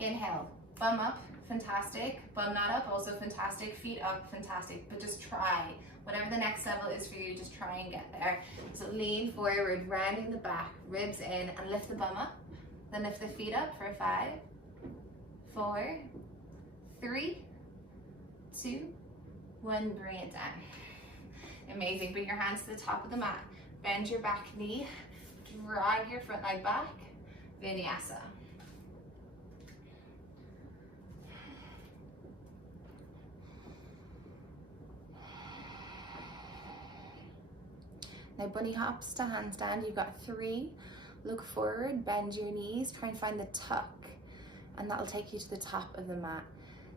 Inhale, bum up, fantastic. Bum not up, also fantastic. Feet up, fantastic. But just try. Whatever the next level is for you, just try and get there. So lean forward, rounding the back, ribs in, and lift the bum up. Then lift the feet up for 5, 4, 3, 2, 1, bring it down. Amazing, bring your hands to the top of the mat. Bend your back knee, drag your front leg back, vinyasa. Now bunny hops to handstand. You've got 3. Look forward, bend your knees, try and find the tuck, and that'll take you to the top of the mat.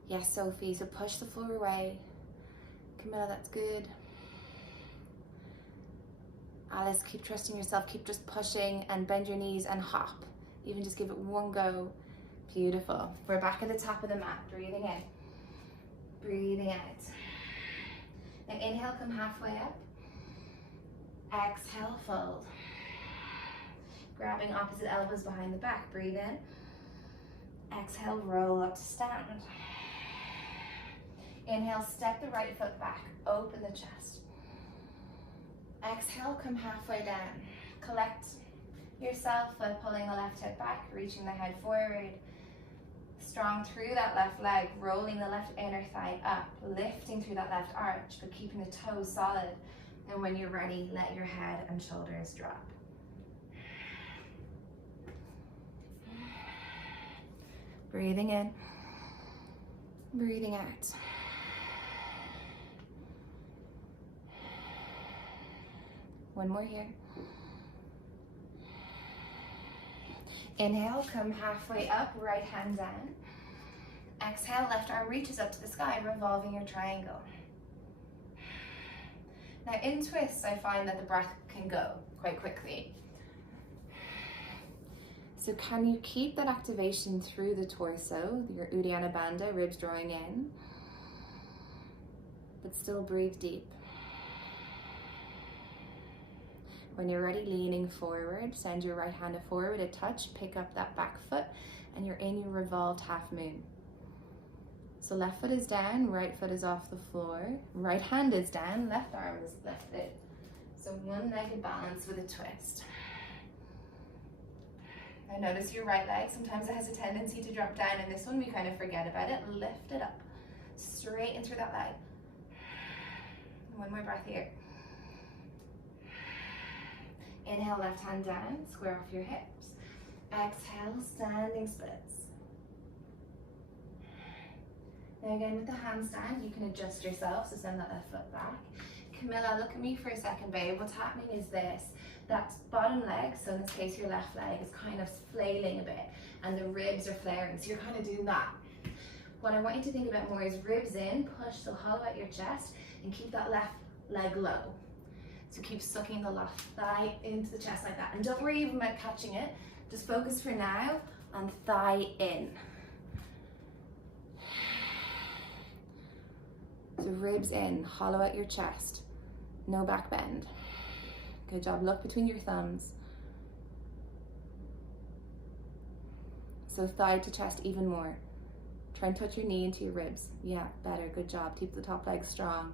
Yes, Sophie, so push the floor away. Camilla, that's good. Alice, keep trusting yourself, keep just pushing and bend your knees and hop. Even just give it one go. Beautiful. We're back at the top of the mat, breathing in, breathing out. Now inhale, come halfway up. Exhale, fold. Grabbing opposite elbows behind the back, breathe in. Exhale, roll up to stand. Inhale, step the right foot back, open the chest. Exhale, come halfway down. Collect yourself by pulling the left hip back, reaching the head forward. Strong through that left leg, rolling the left inner thigh up, lifting through that left arch, but keeping the toes solid. And when you're ready, let your head and shoulders drop. Breathing in, breathing out. One more here. Inhale, come halfway up, right hand down. Exhale, left arm reaches up to the sky, revolving your triangle. Now in twists, I find that the breath can go quite quickly. So can you keep that activation through the torso, your Uddiyana Bandha, ribs drawing in, but still breathe deep. When you're ready, leaning forward, send your right hand forward a touch, pick up that back foot, and you're in your revolved half moon. So left foot is down, right foot is off the floor, right hand is down, left arm is lifted. So one-legged balance with a twist. Now notice your right leg, sometimes it has a tendency to drop down. In this one, we kind of forget about it. Lift it up, straighten through that leg. One more breath here. Inhale, left hand down, square off your hips. Exhale, standing splits. Now again, with the handstand, you can adjust yourself, so send that left foot back. Camilla, look at me for a second, babe. What's happening is this. That bottom leg, so in this case your left leg, is kind of flailing a bit and the ribs are flaring, so you're kind of doing that. What I want you to think about more is ribs in, push, so hollow out your chest and keep that left leg low. So keep sucking the left thigh into the chest like that. And don't worry even about catching it, just focus for now on thigh in. So ribs in, hollow out your chest, no back bend. Good job, look between your thumbs. So thigh to chest even more. Try and touch your knee into your ribs. Yeah, better, good job. Keep the top leg strong.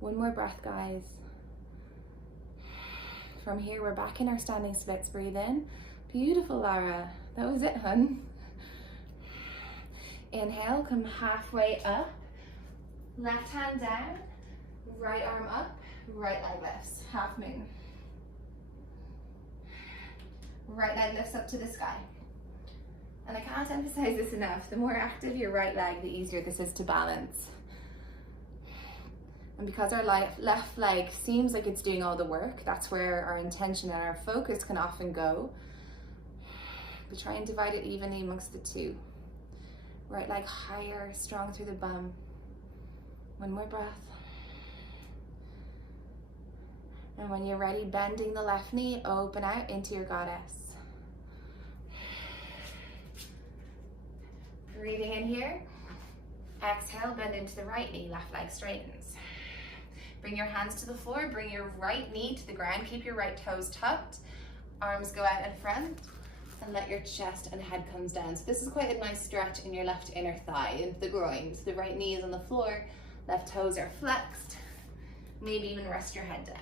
One more breath, guys. From here, we're back in our standing splits. Breathe in. Beautiful, Lara. That was it, hun. Inhale, come halfway up. Left hand down, right arm up, right leg lifts, half moon. Right leg lifts up to the sky. And I can't emphasize this enough, the more active your right leg, the easier this is to balance. And because our left leg seems like it's doing all the work, that's where our intention and our focus can often go. But try and divide it evenly amongst the two. Right leg higher, strong through the bum. One more breath. And when you're ready, bending the left knee, open out into your goddess. Breathing in here. Exhale, bend into the right knee, left leg straightens. Bring your hands to the floor, bring your right knee to the ground, keep your right toes tucked, arms go out in front, and let your chest and head comes down. So this is quite a nice stretch in your left inner thigh, into the groin. So the right knee is on the floor, left toes are flexed. Maybe even rest your head down.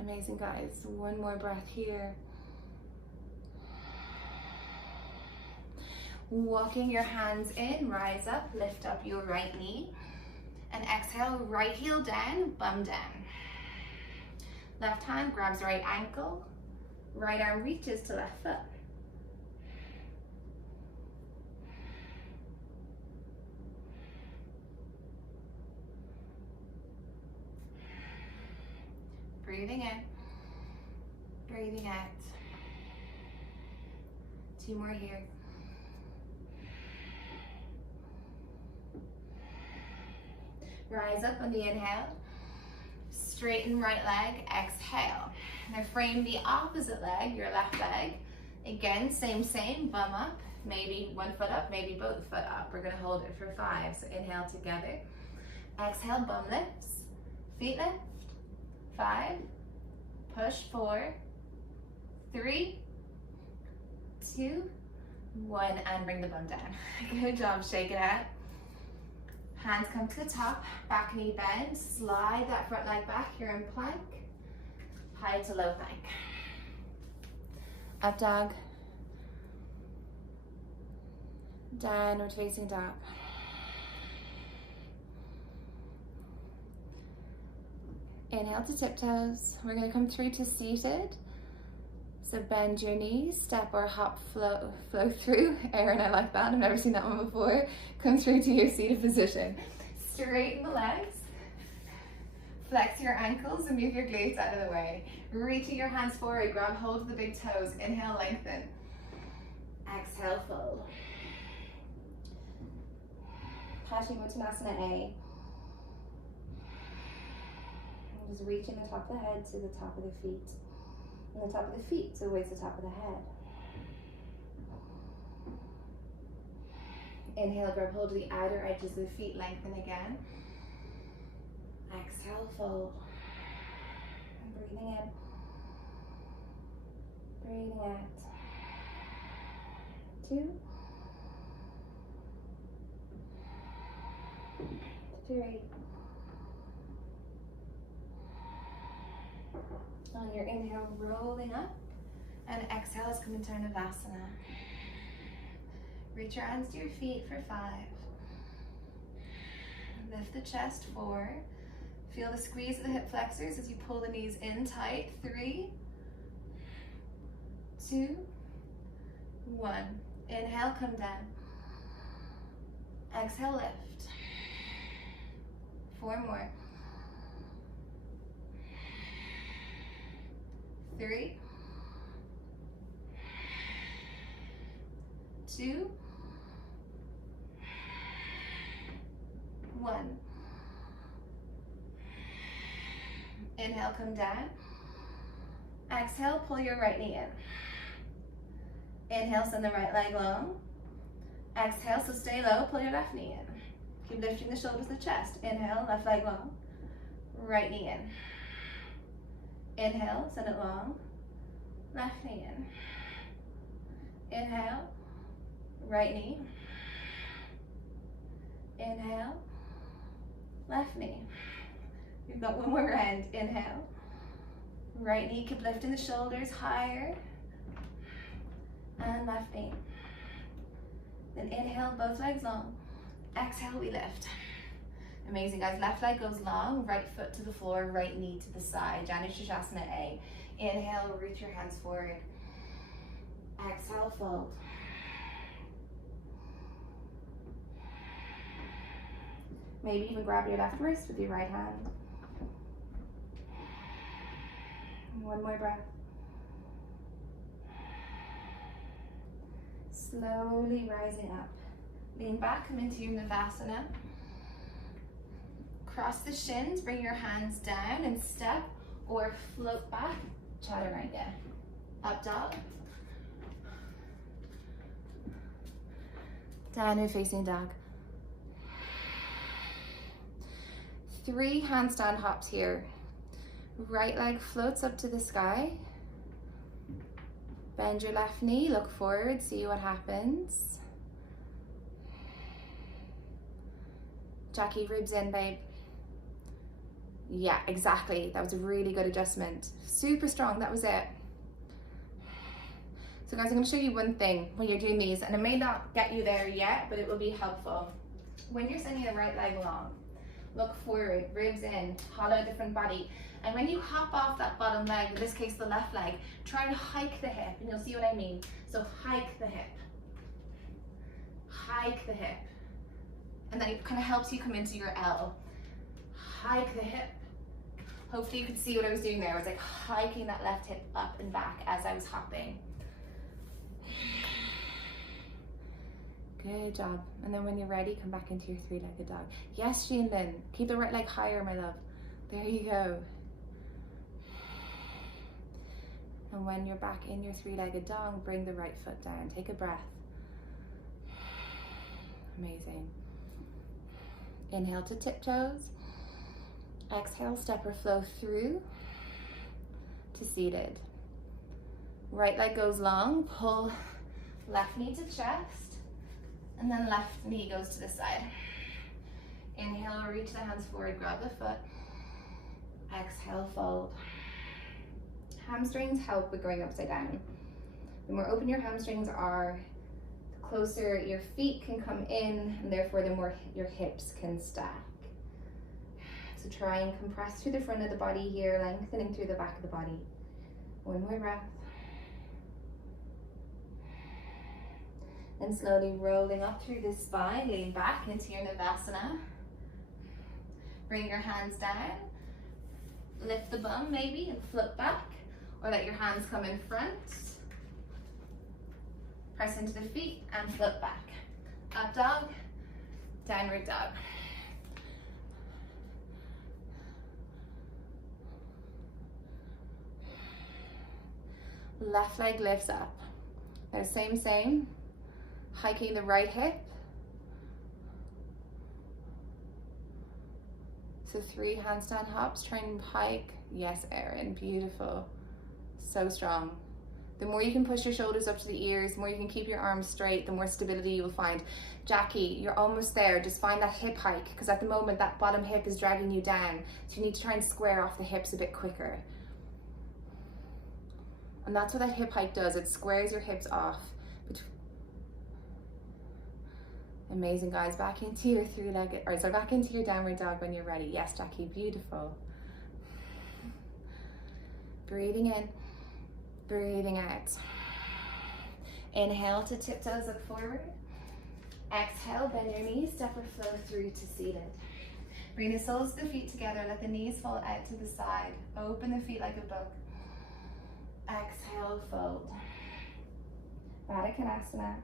Amazing, guys. One more breath here. Walking your hands in, rise up, lift up your right knee, and exhale, right heel down, bum down. Left hand grabs right ankle, right arm reaches to left foot. Breathing in, breathing out. 2 more here. Rise up on the inhale. Straighten right leg, exhale. Now frame the opposite leg, your left leg. Again, same, bum up. Maybe 1 foot up, maybe both foot up. We're gonna hold it for 5. So inhale together. Exhale, bum lifts. Feet lift. 5. Push 4. 3, 2, 1, and bring the bum down. Good job, shake it out. Hands come to the top, back knee bend, slide that front leg back, you're in plank, high to low plank. Up dog, downward facing dog. Inhale to tiptoes, we're gonna come through to seated. So bend your knees, step or hop, flow through. Erin, I like that, I've never seen that one before. Come through to your seated position. Straighten the legs, flex your ankles and move your glutes out of the way. Reaching your hands forward, grab hold of the big toes. Inhale, lengthen. Exhale, fold. Paschimottanasana A. And just reaching the top of the head to the top of the feet. And the top of the feet towards the top of the head. Inhale, grab hold of the outer edges of the feet, lengthen again. Exhale, fold. And breathing in. Breathing out. 2, 3. On your inhale, rolling up, and exhale is coming to Navasana. Reach your hands to your feet for 5. Lift the chest, 4. Feel the squeeze of the hip flexors as you pull the knees in tight. 3, 2, 1. Inhale, come down. Exhale, lift. 4 more. 3, 2, 1. Inhale, come down. Exhale, pull your right knee in. Inhale, send the right leg long. Exhale, so stay low, pull your left knee in. Keep lifting the shoulders, the chest. Inhale, left leg long. Right knee in. Inhale, send it long. Left knee in. Inhale, right knee. Inhale, left knee. We've got 1 more round. Inhale, right knee, keep lifting the shoulders higher. And left knee. Then inhale, both legs long. Exhale, we lift. Amazing, guys. Left leg goes long, right foot to the floor, right knee to the side. Janushasana A. Inhale, reach your hands forward. Exhale, fold. Maybe even grab your left wrist with your right hand. 1 more breath. Slowly rising up. Lean back, come into your Navasana. Cross the shins, bring your hands down and step or float back. Chaturanga. Up dog. Downward facing dog. 3 handstand hops here. Right leg floats up to the sky. Bend your left knee, look forward, see what happens. Jackie, ribs in, babe. Yeah, exactly. That was a really good adjustment. Super strong, that was it. So guys, I'm gonna show you one thing when you're doing these, and it may not get you there yet, but it will be helpful. When you're sending the right leg long, look forward, ribs in, hollow the front body. And when you hop off that bottom leg, in this case the left leg, try and hike the hip, and you'll see what I mean. So hike the hip. Hike the hip. And then it kind of helps you come into your L. Hike the hip. Hopefully you could see what I was doing there. I was like hiking that left hip up and back as I was hopping. Good job. And then when you're ready, come back into your three-legged dog. Yes, Jean Lynn. Keep the right leg higher, my love. There you go. And when you're back in your three-legged dog, bring the right foot down. Take a breath. Amazing. Inhale to tiptoes. Exhale, step or flow through to seated. Right leg goes long, pull left knee to chest, and then left knee goes to the side. Inhale, reach the hands forward, grab the foot. Exhale, fold. Hamstrings help with going upside down. The more open your hamstrings are, the closer your feet can come in, and therefore the more your hips can stack. So try and compress through the front of the body here, lengthening through the back of the body. One more breath. And slowly rolling up through the spine, lean back into your Navasana. Bring your hands down. Lift the bum maybe and float back, or let your hands come in front. Press into the feet and float back. Up dog, downward dog. Left leg lifts up. Now same. Hiking the right hip. So 3 handstand hops, try and hike. Yes, Erin, beautiful. So strong. The more you can push your shoulders up to the ears, the more you can keep your arms straight, the more stability you'll find. Jackie, you're almost there. Just find that hip hike, because at the moment that bottom hip is dragging you down. So you need to try and square off the hips a bit quicker. And that's what that hip hike does. It squares your hips off. Amazing, guys. Back into your back into your downward dog when you're ready. Yes, Jackie, beautiful. Breathing in, breathing out. Inhale to tiptoes look forward. Exhale, bend your knees, step or flow through to seated. Bring the soles of the feet together, let the knees fall out to the side. Open the feet like a book. Exhale, fold. Baddha Konasana.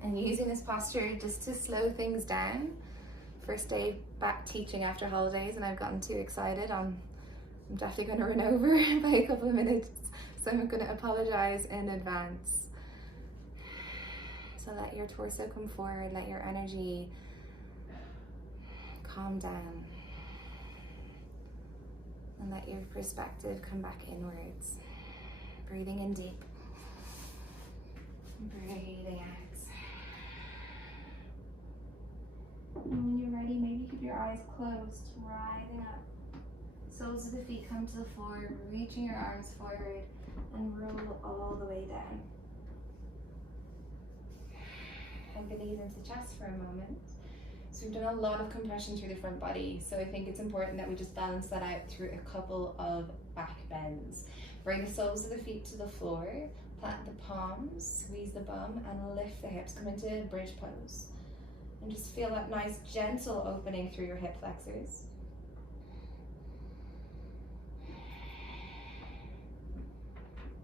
And using this posture just to slow things down. First day back teaching after holidays, and I've gotten too excited. I'm definitely going to run over by a couple of minutes, so I'm going to apologize in advance. So let your torso come forward, let your energy calm down, and let your perspective come back inwards. Breathing in deep, breathing out. And when you're ready, maybe keep your eyes closed, rising up. Soles of the feet come to the floor, reaching your arms forward, and roll all the way down. Hug the knees into the chest for a moment. So we've done a lot of compression through the front body, so I think it's important that we just balance that out through a couple of back bends. Bring the soles of the feet to the floor, plant the palms, squeeze the bum, and lift the hips. Come into bridge pose. And just feel that nice gentle opening through your hip flexors.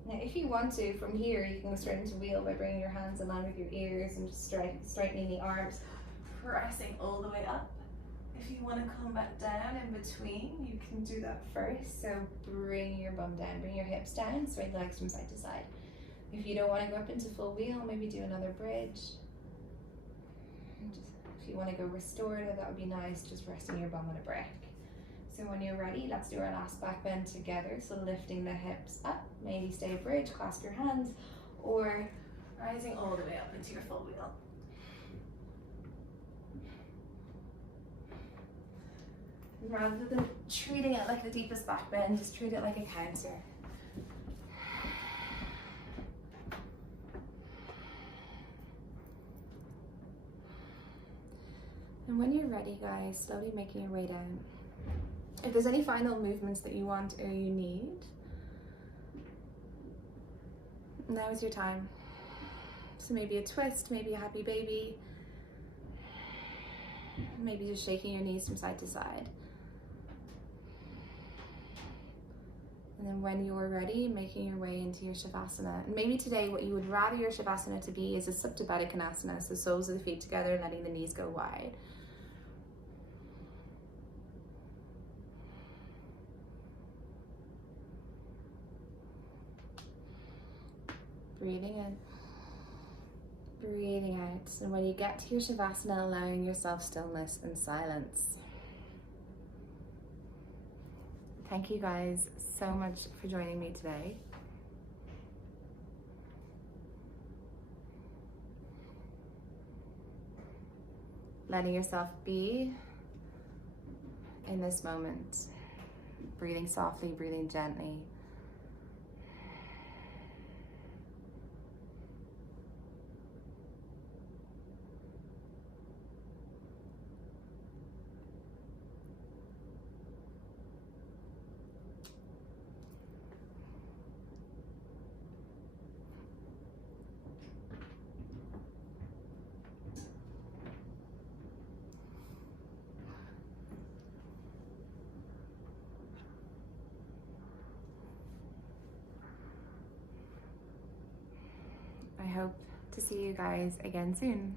Now if you want to, from here you can go straight into wheel by bringing your hands in line with your ears and just straightening the arms, pressing all the way up. If you want to come back down in between, you can do that first. So bring your bum down, bring your hips down, sway the legs from side to side. If you don't want to go up into full wheel, maybe do another bridge. If you want to go restorative, that would be nice, just resting your bum on a brick. So when you're ready, let's do our last back bend together. So lifting the hips up, maybe stay bridge, clasp your hands, or rising all the way up into your full wheel. Rather than treating it like the deepest back bend, just treat it like a counter. And when you're ready, guys, slowly making your way down. If there's any final movements that you want or you need, now is your time. So maybe a twist, maybe a happy baby, maybe just shaking your knees from side to side. And then when you're ready, making your way into your Shavasana. And maybe today what you would rather your Shavasana to be is a Supta Baddha Konasana, so soles of the feet together, letting the knees go wide. Breathing in, breathing out. And when you get to your Shavasana, allowing yourself stillness and silence. Thank you guys so much for joining me today. Letting yourself be in this moment. Breathing softly, breathing gently. I hope to see you guys again soon.